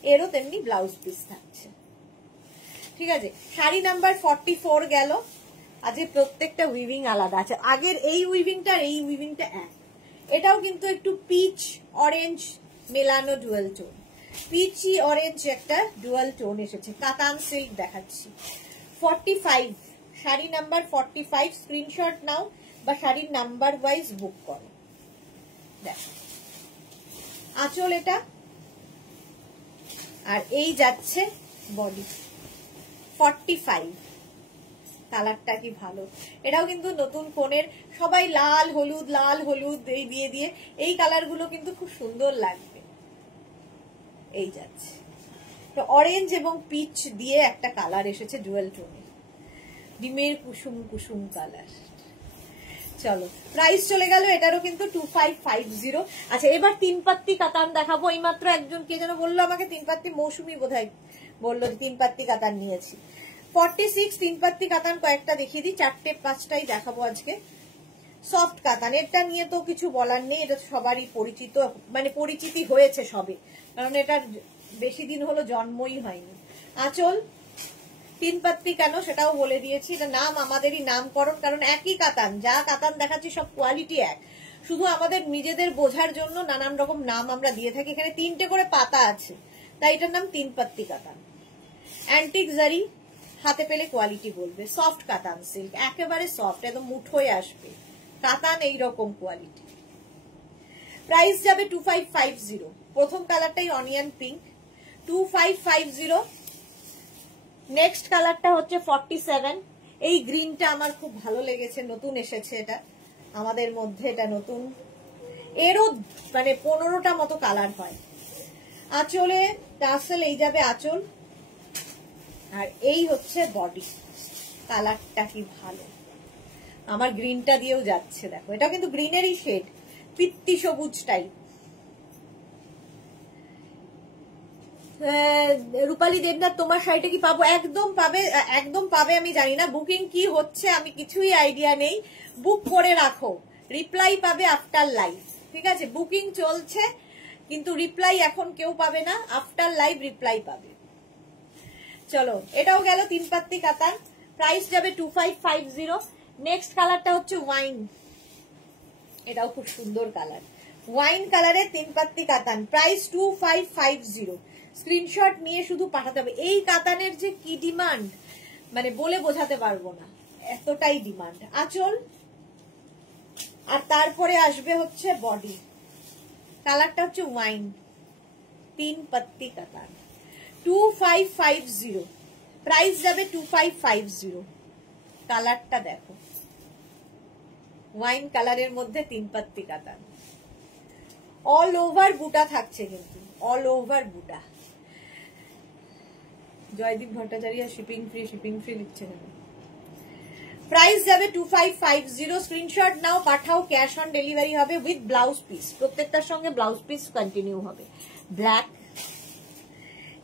এরও তেমনি ব্লাউজ পিস থাকছে। ঠিক আছে, শাড়ি নাম্বার 44 গেল। আজকে প্রত্যেকটা উইভিং আলাদা আছে। আগের এই উইভিংটা এই উইভিংটা এক। এটাও কিন্তু একটু পিচ অরেঞ্জ মেলানো ডুয়াল টোন, পিচি অরেঞ্জ একটা ডুয়াল টোন এসেছে। কাতান সিল্ক দেখাচ্ছি। 45 শাড়ি নাম্বার 45, স্ক্রিনশট নাও বা শাড়ির নাম্বার ওয়াইজ বুক করো। দেখো আঁচল এটা, আর এই যাচ্ছে বডি। 45 কালারটা কি ভালো, এটাও কিন্তু নতুন কোণের। সবাই লাল হলুদ এই দিয়ে এই কালার গুলো কিন্তু খুব সুন্দর লাগবে। এই যাচ্ছে তো অরেঞ্জ এবং পিচ দিয়ে একটা কালার এসেছে ডুয়েল টোনে, ডিমের কুসুম কুসুম কালার। চলো প্রাইস চলে গেল এটারও কিন্তু 2550। আচ্ছা এবার 3 পাত্তি কাতান দেখাবো। এইমাত্র একজন কে যেন বললো আমাকে 3 পাত্তি, মৌসুমি বোধহয় বললো 3 পাত্তি কাতান নিয়েছি। 46 3 পাত্তি কাতান কয়েকটা দেখিয়ে দিই, 4-5টাই দেখাবো আজকে। সফট কাতান, এটা নিয়ে তো কিছু বলার নেই, এটা সবারই পরিচিত, মানে পরিচিতি হয়েছে সবে, কারণ এটার বেশি দিন হলো জন্মই হয়নি। আঁচল 3 পাত্তি কেন সেটাও বলে দিয়েছি, এটা নাম আমাদেরই নামকরণ, কারণ একই কাতান, যা কাতান দেখাচ্ছি সব কোয়ালিটি এক, শুধু আমাদের নিজেদের বোঝার জন্য নানান রকম নাম আমরা দিয়ে থাকি। এখানে 3টে করে পাতা আছে, তাই এটার নাম 3 পাত্তি কাতান। অ্যান্টিক জারি, হাতে পেলে কোয়ালিটি বলবে। সফট কাতান সিল্ক, একেবারে সফট, একদম মুঠোয় আসবে কাতান, এইরকম কোয়ালিটি। প্রাইস যাবে 2550। প্রথম কালারটাই অনিয়ন পিঙ্ক, 2550। নেক্সট কালারটা হচ্ছে 47। এই গ্রিনটা আমার খুব ভালো লেগেছে, নতুন এসেছে এটা আমাদের মধ্যে, এটা নতুন, এরও মানে 15টা মতো কালার হয়। আঁচলে টাসেল, এই যাবে আঁচল, আর এই হচ্ছে বডি। কালারটা কি ভালো, আমার গ্রিনটা দিয়েও যাচ্ছে, দেখো এটা কিন্তু গ্রিনেরই শেড, পিত্তি সবুজ টাইপ। রূপালী দেবনাথ, তোমার শাড়িটা কি পাবো? একদম পাবে, একদম পাবে। আমি জানি না বুকিং কি হচ্ছে, আমি কিছুই আইডিয়া নেই। বুক করে রাখো, রিপ্লাই পাবে আফটার লাইভ, ঠিক আছে? বুকিং চলছে কিন্তু রিপ্লাই এখন কেউ পাবে না, আফটার লাইভ রিপ্লাই পাবে। চলো এটাও গেল 3 পাত্তি কাতান, প্রাইস যাবে 2550। নেক্সট কালারটা হচ্ছে ওয়াইন, এটাও খুব সুন্দর কালার, ওয়াইন কালারের 3 পাত্তি কাতান, প্রাইস 2550। স্ক্রিনশট নিয়ে শুধু পাঠাতে হবে। এই কাতানের যে কি ডিমান্ড, মানে বলে বোঝাতে পারবো না, এতটাই ডিমান্ড। আঁচল, আর তারপরে আসবে হচ্ছে বডি। কালারটা হচ্ছে ওয়াইন, 3 পাত্তি কাতান, 2550। প্রাইস যাবে 2550। কালারটা দেখো, ওয়াইন কালারের মধ্যে 3 পাত্তি কাতান, অল ওভার বুটা থাকছে, কিন্তু অল ওভার বুটা। জয়দীপ ভট্টাচার্য শিপিং ফ্রি লিখছে কেন? প্রাইস যাবে 2550। স্ক্রিনশট নাও, পাঠাও, ক্যাশ অন ডেলিভারি হবে উইথ ব্লাউজ পিস, প্রত্যেকটার সঙ্গে ব্লাউজ পিস কন্টিনিউ হবে। ব্ল্যাক,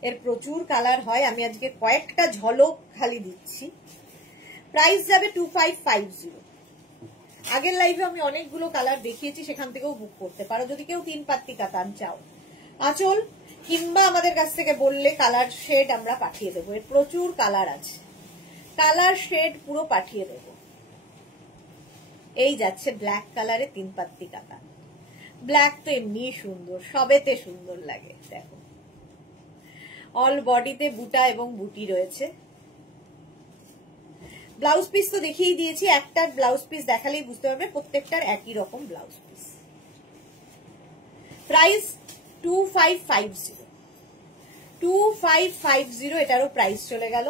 এর প্রচুর কালার হয়, আমি আজকে কয়েকটা ঝলক খালি দিচ্ছি। প্রাইস যাবে 2550। আগের লাইভে আমি অনেকগুলো কালার দেখিয়েছি, সেখান থেকেও বুক করতে পারো যদি কেউ 3 পাত্তি কাতান চাও। আঁচল, কিংবা আমাদের কাছ থেকে বললে কালার শেড আমরা পাঠিয়ে দেবো, এর প্রচুর কালার আছে, কালার শেড পুরো পাঠিয়ে দেব। এই যাচ্ছে ব্ল্যাক কালারে 3 পাত্তি কাতান। ব্ল্যাক তো এমনি সুন্দর, সবেতে সুন্দর লাগে, দেখো অল বডিতে বুটা এবং বুটি রয়েছে। ব্লাউজ পিস তো দেখিয়ে দিয়েছি, একটা ব্লাউজ পিস দেখালেই বুঝতে পারবে প্রত্যেকটার একই রকম ব্লাউজ পিস। প্রাইস 2550, 2550, এটারও প্রাইস চলে গেল।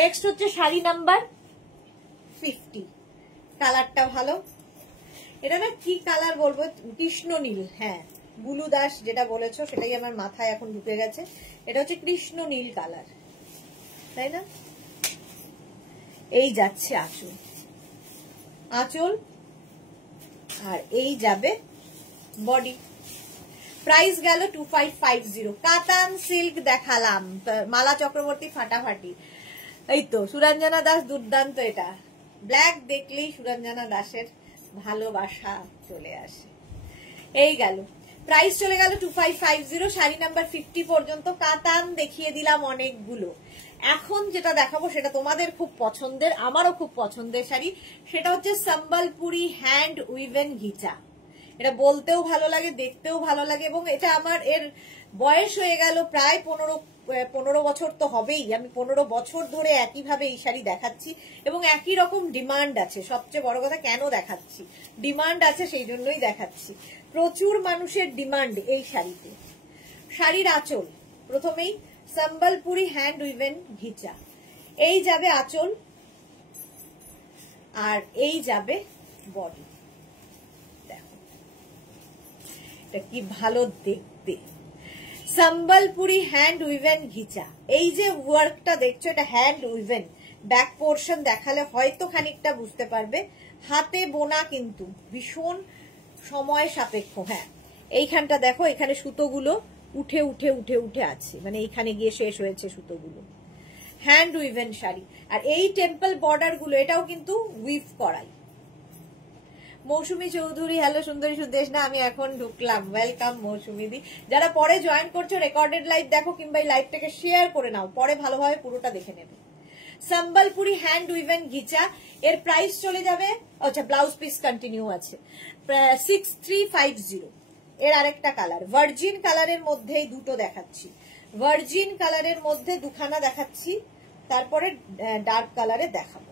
নেক্সট হচ্ছে শাড়ি নাম্বার 50। কালারটা ভালো, এটা না কি কালার বলবো, কৃষ্ণ নীল, হ্যাঁ বুলু দাস যেটা বলেছো সেটাই আমার মাথায় এখন ঢুকে গেছে, এটা হচ্ছে কৃষ্ণ নীল কালার, তাই না? এই যাচ্ছে আঁচল, আঁচল, আর এই যাবে বডি। প্রাইস গেল 2550। কাতান সিল্ক দেখালাম, মালা চক্রবর্তী ফাটাফাটি, এই তো সুরঞ্জনা দাস দুর্দান্ত। এটা ব্ল্যাক দেখলেই সুরঞ্জনা দাসের ভালোবাসা চলে আসে। এই গেল, প্রাইস চলে গেল 2550। শাড়ি নাম্বার 50 পর্যন্ত কাতান দেখিয়ে দিলাম অনেকগুলো। এখন যেটা দেখাবো সেটা তোমাদের খুব পছন্দের, আমারও খুব পছন্দের শাড়ি, সেটা হচ্ছে সম্বলপুরি হ্যান্ড উইভেন ঘিচা। এটা বলতেও ভালো লাগে, দেখতেও ভালো লাগে, এবং এটা আমার এর বয়স হয়ে গেল প্রায় 15 বছর তো হবেই। আমি 15 বছর ধরে একইভাবে এই শাড়ি দেখাচ্ছি এবং একই রকম ডিমান্ড আছে। সবচেয়ে বড় কথা কেন দেখাচ্ছি, ডিমান্ড আছে সেই জন্যই দেখাচ্ছি। প্রচুর মানুষের ডিমান্ড এই শাড়িতে। শাড়ির আঁচল প্রথমেই সম্বলপুরি হ্যান্ড উইভেন ঘিচা, এই যাবে আঁচল, আর এই যাবে বডি। দেখো এটা কি ভালো দেখতে। সম্বলপুরি হ্যান্ড উইভেন ঘিচা। এই যে ওয়ার্কটা দেখছো এটা হ্যান্ড উইভেন, ব্যাক পোর্শন দেখালে হয়তো খানিকটা বুঝতে পারবে। হাতে বোনা কিন্তু ভীষণ সময় সাপেক্ষ। হ্যাঁ, এইখানটা দেখো, এখানে সুতোগুলো উঠে উঠে উঠে উঠে আছে, মানে এইখানে গিয়ে শেষ হয়েছে সুতোগুলো। হ্যান্ড উইভেন শাড়ি। আর এই টেম্পল বর্ডার গুলো এটাও কিন্তু উইভ করাই। মৌসুমী চৌধুরী, হ্যালো সুন্দরী সুদেশ না, আমি এখন ঢুকলাম, ওয়েলকাম মৌসুমী দি। যারা পরে জয়েন করছো রেকর্ডেড লাইভ দেখো, কিংবা এই লাইভটাকে শেয়ার করে নাও, পরে ভালোভাবে পুরোটা দেখে নেবে। সম্বলপুরি হ্যান্ড উইভেন ঘিচা, এর প্রাইস চলে যাবে, আচ্ছা ব্লাউজ পিস কন্টিনিউ আছে, 6350। এর আরেকটা কালার ভার্জিন কালারের মধ্যেই দুটো দেখাচ্ছি, ভার্জিন কালারের মধ্যে দুখানা দেখাচ্ছি, তারপরে ডার্ক কালারে দেখাবো।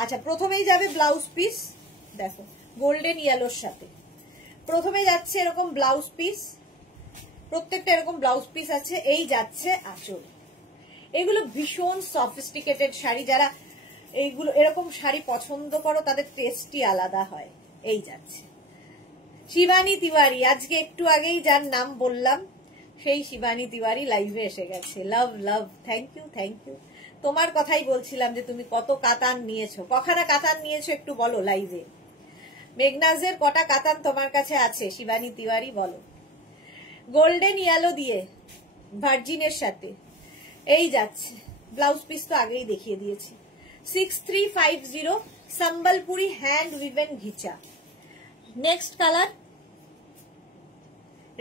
আচ্ছা, প্রথমেই যাবে ব্লাউজ পিস, দেখো গোল্ডেন ইয়েলোর সাথে প্রথমে যাচ্ছে এরকম ব্লাউজ পিস, প্রত্যেকটা এরকম ব্লাউজ পিস আছে। এই যাচ্ছে আঁচল। এগুলো ভীষণ সফিস্টিকেটেড শাড়ি, যারা এইগুলো এরকম শাড়ি পছন্দ করো তাদের টেস্টই আলাদা হয়। এই যাচ্ছে শিবানী তিওয়ারি, আজকে একটু আগেই যার নাম বললাম সেই শিবানী তিওয়ারি লাইভে এসে গেছে। লাভ লাভ, থ্যাংক ইউ থ্যাংক ইউ। তোমার কথাই বলছিলাম যে তুমি কত কাতান নিয়েছো, কখানা কাতান নিয়েছো একটু বলো লাইভে। মেঘনাজের কটা কাতান তোমার কাছে আছে শিবানী তিওয়ারি বলো। গোল্ডেন ইয়েলো দিয়ে ভার্জিনের সাথে এই যাচ্ছে, ব্লাউজ পিস তো আগেই দেখিয়ে দিয়েছি। 6350 Sambalpuri hand woven ghicha. Next colour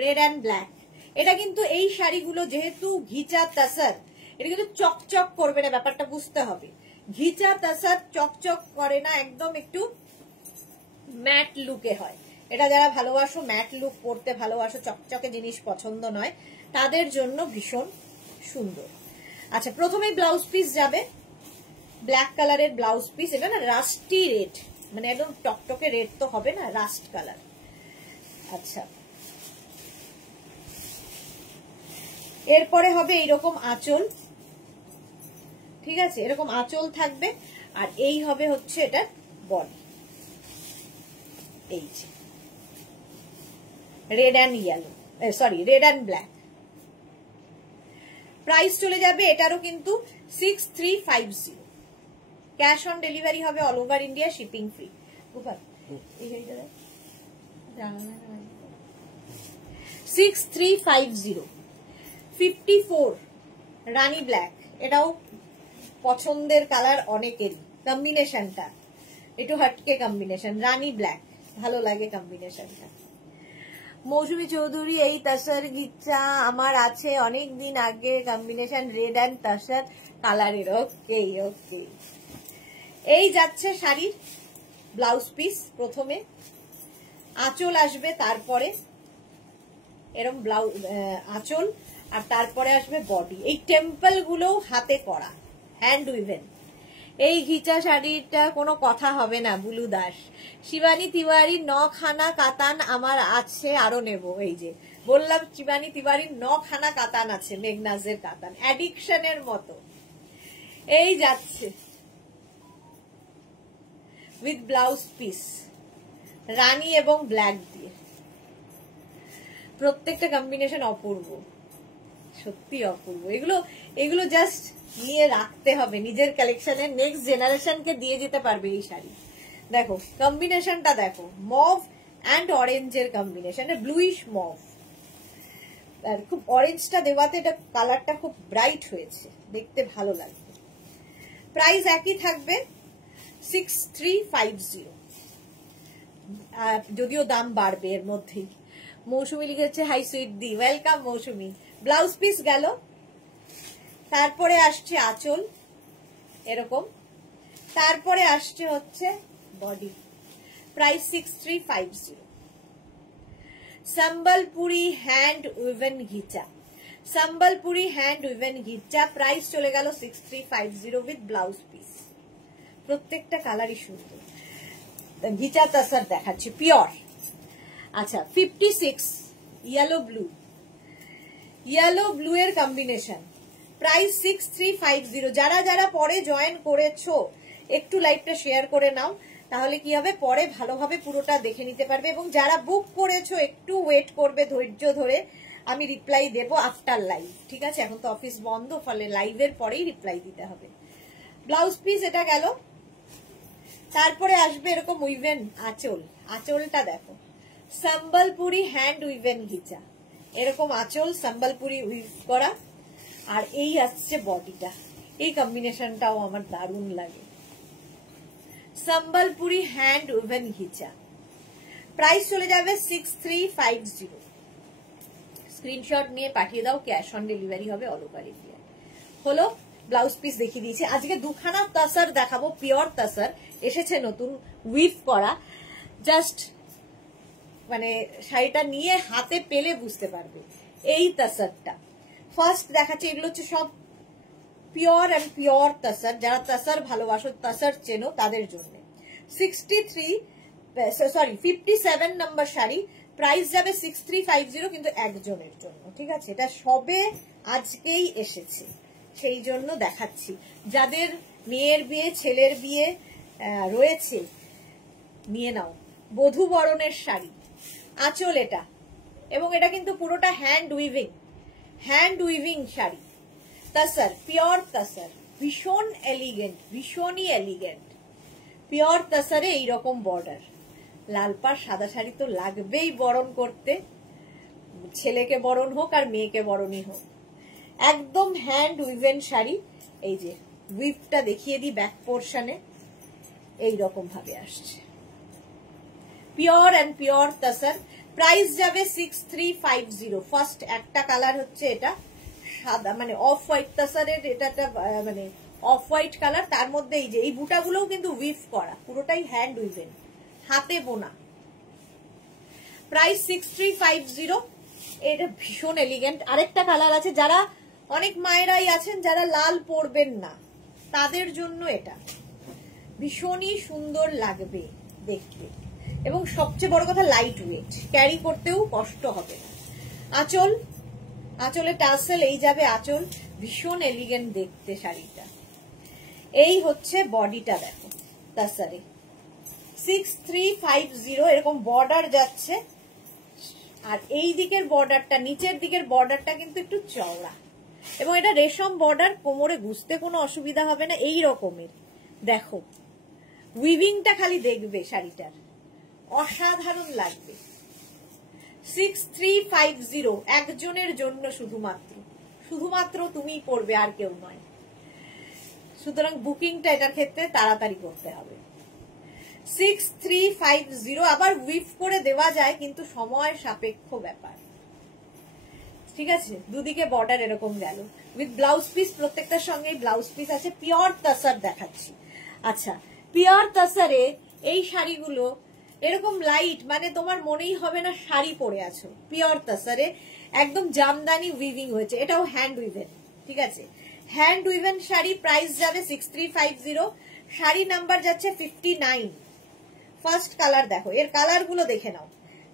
red and black. এটা কিন্তু এই শাড়িগুলো যেহেতু ঘিচা তাসার, এটা কিন্তু চকচক করবে না, ব্যাপারটা বুঝতে হবে। ঘিচা তাসার চকচক করে না, একদম একটু ম্যাট লুকে হয়। এটা যারা ভালোবাসো, ম্যাট লুক পরতে ভালোবাসো, চকচকে জিনিস পছন্দ নয়, তাদের জন্য ভীষণ সুন্দর। আচ্ছা, প্রথমে ব্লাউজ পিস যাবে ব্ল্যাক কালারের ব্লাউজ পিস। এটা না রাস্টি রেড, মানে একদম টকটকে রেড তো হবে না, রাস্ট কালার। আচ্ছা, এরপরে হবে এইরকম আঁচল, ঠিক আছে, এরকম আঁচল থাকবে। আর এই হবে হচ্ছে এটা বডি, এই যে red and yellow, sorry red and black. Price চলে যাবে এটারও কিন্তু 6350। ক্যাশ অন ডেলিভারি হবে all over India, shipping free. 6350। 54 রানী ব্ল্যাক, এটাও পছন্দের কালার অনেকেরই। কম্বিনেশনটা একটু হটকে কম্বিনেশন, রানী ব্ল্যাক ভালো লাগে কম্বিনেশনটা। মৌসুমী চৌধুরী, এই তাসার গিচ্ছা আমার আছে অনেক দিন আগে, কম্বিনেশন রেড অ্যান্ড তাসার কালারের। ওকে ওকে, এই যাচ্ছে শাড়ির ব্লাউজ পিস। প্রথমে আঁচল আসবে, তারপরে এরকম ব্লাউজ আঁচল, আর তারপরে আসবে বডি। এই টেম্পল গুলো হাতে করা, হ্যান্ড উইভেন। এই ঘিচা শাড়িটা কোনো কথা হবে না। বুলু দাস, শিবানী তিওয়ারি, 9 খানা কাতান আমার আছে, আরো নেব। এই যে বললাম শিবানী তিওয়ারির 9 খানা কাতান আছে, মেঘনাজের কাতান অ্যাডিকশনের মতো। এই যাচ্ছে উইথ ব্লাউজ পিস, রানী এবং ব্ল্যাক দিয়ে। প্রত্যেকটা কম্বিনেশন অপূর্ব, সত্যি অপূর্ব। এগুলো জাস্ট নিয়ে রাখতে হবে নিজের কালেকশনে, নেক্সট জেনারেশনকে দিয়ে যেতে পারবে এই শাড়ি। দেখো কম্বিনেশনটা দেখো, মভ অ্যান্ড অরেঞ্জের কম্বিনেশন, ব্লুইশ মভ। খুব অরেঞ্জটা দেওয়াতে এটা কালারটা খুব ব্রাইট হয়েছে, দেখতে ভালো লাগবে। প্রাইস একই থাকবে 6350, যদিও দাম বাড়বে এর মধ্যেই। মৌসুমী লিখেছে হাই সুইট দি, ওয়েলকাম মৌসুমী। ব্লাউজ পিস গেল, তারপরে আসছে আঁচল এরকম, তারপরে আসছে হচ্ছে body. Price 6350। Sambalpuri hand woven ghicha, Sambalpuri hand woven ghicha, price চলে গেল 6350 উইথ ব্লাউজ পিস। প্রত্যেকটা কালারই সুন্দর। ঘিচা তাসার দেখাচ্ছি পিওর। আচ্ছা, 56 ইয়েলো ব্লু, ইয়েলো ব্লু এর কম্বিনেশন। প্রাইস 6350। যারা যারা পরে জয়েন করেছো একটু লাইভটা শেয়ার করে নাও, তাহলে কি হবে পরে ভালোভাবে পুরোটা দেখে নিতে পারবে। এবং যারা বুক করেছো একটু ওয়েট করবে ধৈর্য ধরে, আমি রিপ্লাই দেবো আফটার লাইভ, ঠিক আছে? এখন তো অফিস বন্ধ, ফলে লাইভের পরেই রিপ্লাই দিতে হবে। ব্লাউজ পিস এটা গেল। তারপরে আসবে এরকম উইভেন আঁচল। আঁচলটা দেখো, সম্বলপুরি হ্যান্ড উইভেন ঘিচা, এরকম আঁচল সম্বলপুরি উইভ করা। আর এই আসছে বডিটা, এই কম্বিনেশনটাও আমার দারুণ লাগে। Sambalpuri hand woven ghicha, price চলে যাবে 6350। স্ক্রিনশট নিয়ে পাঠিয়ে দাও, ক্যাশ অন ডেলিভারি হবে অল ওভার ইন্ডিয়া। হলো ব্লাউজ পিস দেখিয়ে দিয়েছি। আজকে দুখানা তাসার দেখাবো, পিওর তাসার এসেছে নতুন উইভ করা। জাস্ট মানে শাড়িটা নিয়ে হাতে পেলে বুঝতে পারবে এই তাসারটা। ফার্স্ট দেখাচ্ছে, এগুলো হচ্ছে সব পিওর অ্যান্ড পিওর তাসার। যারা তাসার ভালোবাসো, তাসার চেনো, তাদের জন্য 57 নম্বর শাড়ি, প্রাইস যাবে 6350, কিন্তু একজনের জন্য, ঠিক আছে? এটা সবে আজকেই এসেছে, সেই জন্য দেখাচ্ছি। যাদের মেয়ের বিয়ে, ছেলের বিয়ে রয়েছে, নিয়ে নাও। বধূ বরণের শাড়ি, আঁচল এটা, এবং এটা কিন্তু পুরোটা হ্যান্ড উইভিং শাড়ি। তাসার, পিওর তাসার, ভীষণ এলিগেন্ট, ভীষণই এলিগেন্ট। পিওর তাসারে এইরকম বর্ডার, লাল পাড় সাদা শাড়ি তো লাগবেই বরণ করতে, ছেলেকে বরণ হোক আর মেয়েকে বরণই হোক। একদম হ্যান্ড উইভেন শাড়ি। এই যে উইভটা দেখিয়ে দিই, ব্যাক পোর্শনে এইরকম ভাবে আসছে, পিওর অ্যান্ড পিওর তাসার। প্রাইস যাবে 6350। ফার্স্ট একটা কালার হচ্ছে এটা সাদা, মানে অফ হোয়াইট তাসারের, এটা মানে অফ হোয়াইট কালার। তার মধ্যে এই যে এই বুটাগুলোও কিন্তু উইভ করা, পুরোটাই হ্যান্ড উইভেন, হাতে বোনা। প্রাইস 6350। এটা ভীষণ এলিগেন্ট। আরেকটা কালার আছে, যারা অনেক মায়েরাই আছেন যারা লাল পরবেন না, তাদের জন্য এটা ভীষণই সুন্দর লাগবে দেখতে, এবং সবচেয়ে বড় কথা লাইট ওয়েট, ক্যারি করতেও কষ্ট হবে না। আঁচল, আঁচলে টাসেল, এই যাবে আঁচল, ভীষণ এলিগেন্ট দেখতে শাড়িটা। এই হচ্ছে বডিটা, দেখো তাসারে 6350, এরকম বর্ডার যাচ্ছে। আর এই দিকের বর্ডারটা, নিচের দিকের বর্ডারটা কিন্তু একটু চওড়া, এবং এটা রেশম বর্ডার, কোমরে গুজতে কোনো অসুবিধা হবে না। এই রকমের দেখো উইভিংটা খালি দেখবে, শাড়িটার অসাধারণ লাগবে। 6350, একজনের জন্য শুধুমাত্র তুমিই পড়বে, আর কেউ নয়। সুতরাং বুকিংটা এটার ক্ষেত্রে তাড়াতাড়ি করতে হবে। 6350, আবার উইভ করে দেওয়া যায়, কিন্তু সময় সাপেক্ষ ব্যাপার, ঠিক আছে? দুদিকে বর্ডার এরকম গেল উইথ ব্লাউজ পিস, প্রত্যেকটার সঙ্গে ব্লাউজ পিস আছে। পিওর তাসার দেখাচ্ছি। আচ্ছা, পিওর তাসারে এই শাড়িগুলো এরকম লাইট, মানে তোমার মনেই হবে না শাড়ি পরে আছো। পিওর তাসারে একদম জামদানি উইভিং হয়েছে, এটাও হ্যান্ড উইভেন, ঠিক আছে? হ্যান্ড উইভেন শাড়ি, প্রাইস যাবে 6350। শাড়ি নাম্বার যাচ্ছে 59। ফার্স্ট কালার দেখো, এর কালার গুলো দেখে নাও।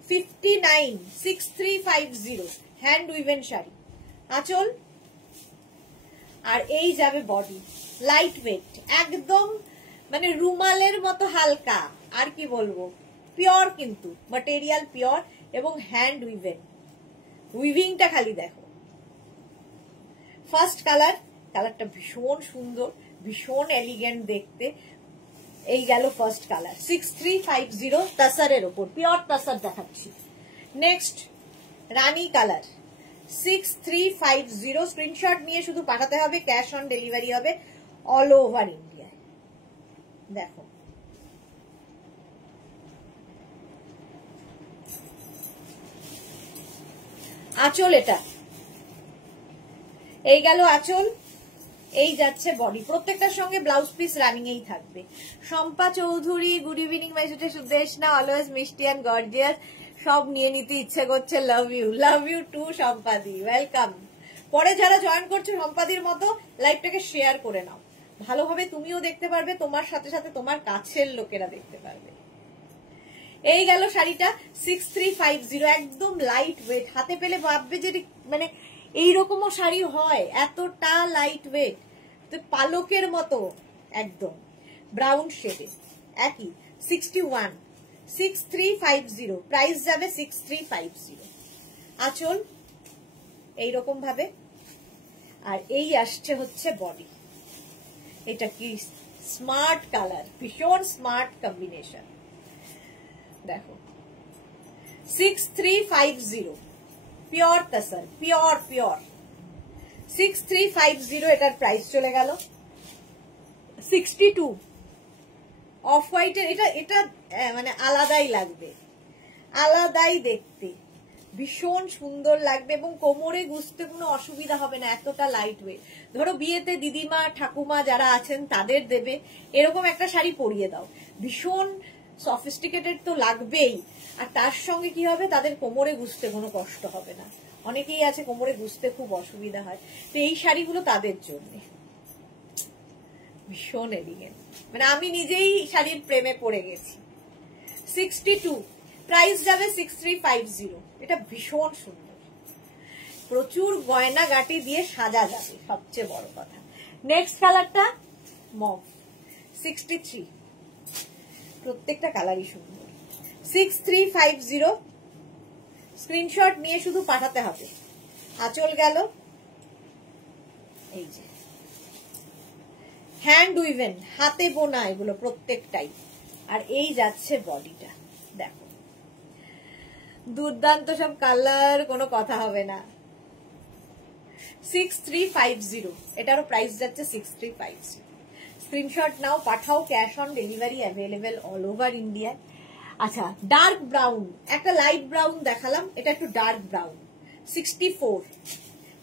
59, 6350, হ্যান্ড উইভেন শাড়ি, আঁচল। আর এই যাবে বডি, লাইট ওয়েট, একদম মানে রুমালের মতো হালকা। আর কি বলবো, পিওর, কিন্তু ম্যাটেরিয়াল পিওর, এবং হ্যান্ড উইভেন। উইভিংটা খালি দেখো। ফার্স্ট কালার, কালারটা ভীষণ সুন্দর, ভীষণ এলিগেন্ট দেখতে। এই গেল ফার্স্ট কালার, 6350 তাসারের ওপর, পিওর তাসার দেখাচ্ছি। নেক্সট রানী কালার, 6350। স্ক্রিনশট নিয়ে শুধু পাঠাতে হবে, ক্যাশ অন ডেলিভারি হবে অল ওভার ইন্ডিয়ায়। দেখো আঁচল, এটা এই গেল আঁচল, এই যাচ্ছে বডি। প্রত্যেকটার সঙ্গে ব্লাউজ পিস রানিং এই থাকবে। Shampa Chowdhury, good evening my Sudeshna, always মিষ্টি অ্যান্ড গর্জিয়াস। সব নিয়ে নিতে ইচ্ছে করছে, লাভ ইউ টু সম্পাদি, ওয়েলকাম। পরে যারা জয়েন করছো সম্পাদির মতো, লাইভটাকে শেয়ার করে নাও, ভালোভাবে তুমিও দেখতে পারবে, তোমার সাথে সাথে তোমার কাছের লোকেরা দেখতে পারবে। এই গেল শাড়িটা 6350, একদম লাইট ওয়েট, হাতে পেলে ভাববে যে মানে এইরকমও শাড়ি হয়, এতটা লাইট ওয়েট, তো পালকের মতো একদম ব্রাউন শেডে, একই 61, 6350, প্রাইস যাবে 6350। আঁচল, এইরকম ভাবে। আর এই আসছে হচ্ছে বডি। এটা কি স্মার্ট কালার, ভীষণ স্মার্ট কম্বিনেশন। দেখো 6350 পিওর তাসার, পিওর 6350 এটার প্রাইস চলে গেল 62। অফ হোয়াইটের এটা মানে আলাদাই লাগবে, আলাদাই দেখতে, ভীষণ সুন্দর লাগবে এবং কোমরে গুছতে কোনো অসুবিধা হবে না, এতটা লাইট ওয়েট। ধরো বিয়েতে দিদিমা ঠাকুমা যারা আছেন তাদের দেবে, এরকম একটা শাড়ি পরিয়ে দাও, ভীষণ সফিস্টিকেটেড তো লাগবেই। আর তার সঙ্গে কি হবে, তাদের কোমরে গুছতে কোনো কষ্ট হবে না। অনেকেই আছে কোমরে গুছতে খুব অসুবিধা হয়, তো এই শাড়িগুলো তাদের জন্য ভীষণ এলিগেন্ট। মানে আমি নিজেই শাড়ির প্রেমে পড়ে গেছি। 62, প্রাইস যাবে 6350। এটা ভীষণ সুন্দর, প্রচুর গয়না গাটি দিয়ে সাজা যাবে, সবচেয়ে বড় কথা। নেক্সট কালারটা মভ 63, প্রত্যেকটা কালারই সুন্দর। 6350, স্ক্রিনশট নিয়ে শুধু পাঠাতে হবে। আঁচল গেল, এই যে হ্যান্ড উইভেন, হাতে বোনা এগুলো প্রত্যেকটাই। আর এই যাচ্ছে বডিটা, দেখো দুর্দান্ত সব কালার, কোনো কথা হবে না। 6350, এটারও প্রাইস যাচ্ছে 6350। স্ক্রিনশট নাও, পাঠাও, cash on delivery available all over India. আচ্ছা ডার্ক ব্রাউন, একটা লাইট ব্রাউন দেখালাম, এটা একটু ডার্ক ব্রাউন 64।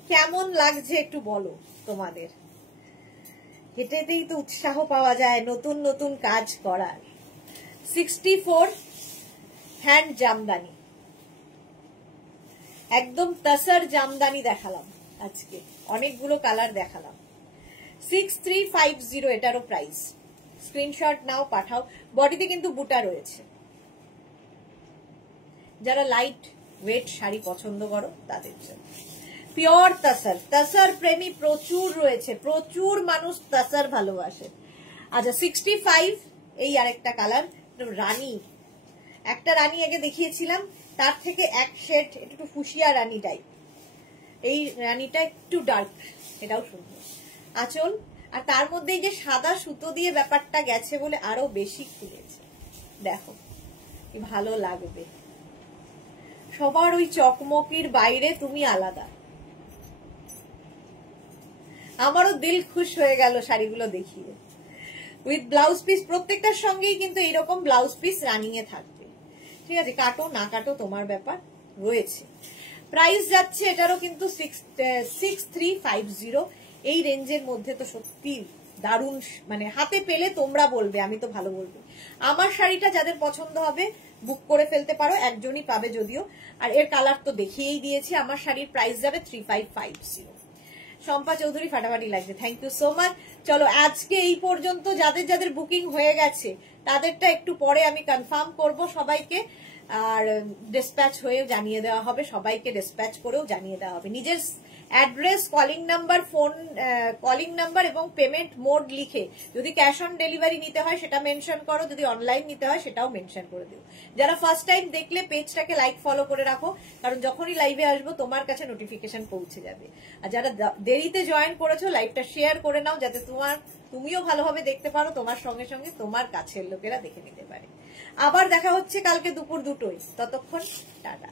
কেমন লাগছে একটু বলো তোমাদের, এটাতেই তো উৎসাহ পাওয়া যায় নতুন নতুন কাজ করার। 64, হ্যান্ড জামদানি, একদম তাসার জামদানি দেখালাম আজকে, অনেকগুলো কালার দেখালাম। 6350 এটারও প্রাইস। স্ক্রিনশট নাও, পাঠাও। বডিতে কিন্তু বুটা রয়েছে, যারা লাইট ওয়েট শাড়ি পছন্দ করো তাদের জন্য। পিওর তাসার, তাসার প্রেমী প্রচুর রয়েছে, প্রচুর মানুষ তাসার ভালোবাসে। আচ্ছা 65, এই আরেকটা কালার রানী, একটা রানী আগে দেখিয়েছিলাম, তার থেকে এক শেড একটু ফুসিয়া রানী টাইপ, এই রানীটা একটু ডার্ক, এটাও সুন্দর। আঁচল, আর তার মধ্যে এই যে সাদা সুতো দিয়ে ব্যাপারটা গেছে বলে আরো বেশি খুলেছে, দেখো কি ভালো লাগবে। সবার ওই চকমকির বাইরে তুমি আলাদা। আমারও দিল খুশ হয়ে গেল শাড়িগুলো দেখিয়ে। উইথ ব্লাউজ পিস, প্রত্যেকটার সঙ্গেই কিন্তু এইরকম ব্লাউজ পিস রানিং এ থাকবে, ঠিক আছে, কাটো না কাটো তোমার ব্যাপার রয়েছে। প্রাইস যাচ্ছে এটারও কিন্তু 6350। এই রেঞ্জের মধ্যে তো সত্যি দারুণ, মানে হাতে পেলে তোমরা বলবে, আমি তো ভালো বলবো। আমার শাড়িটা যাদের পছন্দ হবে বুক করে ফেলতে পারো, একজনই পাবে যদিও। আর এর কালার তো দেখিয়েই দিয়েছি। আমার শাড়ির প্রাইস যাবে 3550। শম্পা চৌধুরী, ফাটাফাটি লাগছে, থ্যাংক ইউ সো মাচ। চলো আজকে এই পর্যন্ত, যাদের যাদের বুকিং হয়ে গেছে তাদেরটা একটু পরে আমি কনফার্ম করব সবাইকে, আর ডিসপ্যাচ হয়ে জানিয়ে দেওয়া হবে, সবাইকে ডিসপ্যাচ করেও জানিয়ে দেওয়া হবে। নিজের address, calling number, phone calling number এবং পেমেন্ট মোড লিখে, যদি ক্যাশ অন ডেলিভারি নিতে হয় সেটা মেনশন করো, যদি অনলাইন নিতে হয় সেটাও মেনশন করে দিও। যারা ফার্স্ট টাইম দেখলে পেজটাকে লাইক ফলো করে রাখো, কারণ যখনই লাইভে আসবো তোমার কাছে নোটিফিকেশন পৌঁছে যাবে। আর যারা দেরিতে জয়েন করেছো লাইভটা শেয়ার করে নাও, যাতে তুমিও ভালোভাবে দেখতে পারো, তোমার সঙ্গে সঙ্গে তোমার কাছের লোকেরা দেখে নিতে পারে। আবার দেখা হচ্ছে কালকে দুপুর 2টোয়, ততক্ষণ টাটা।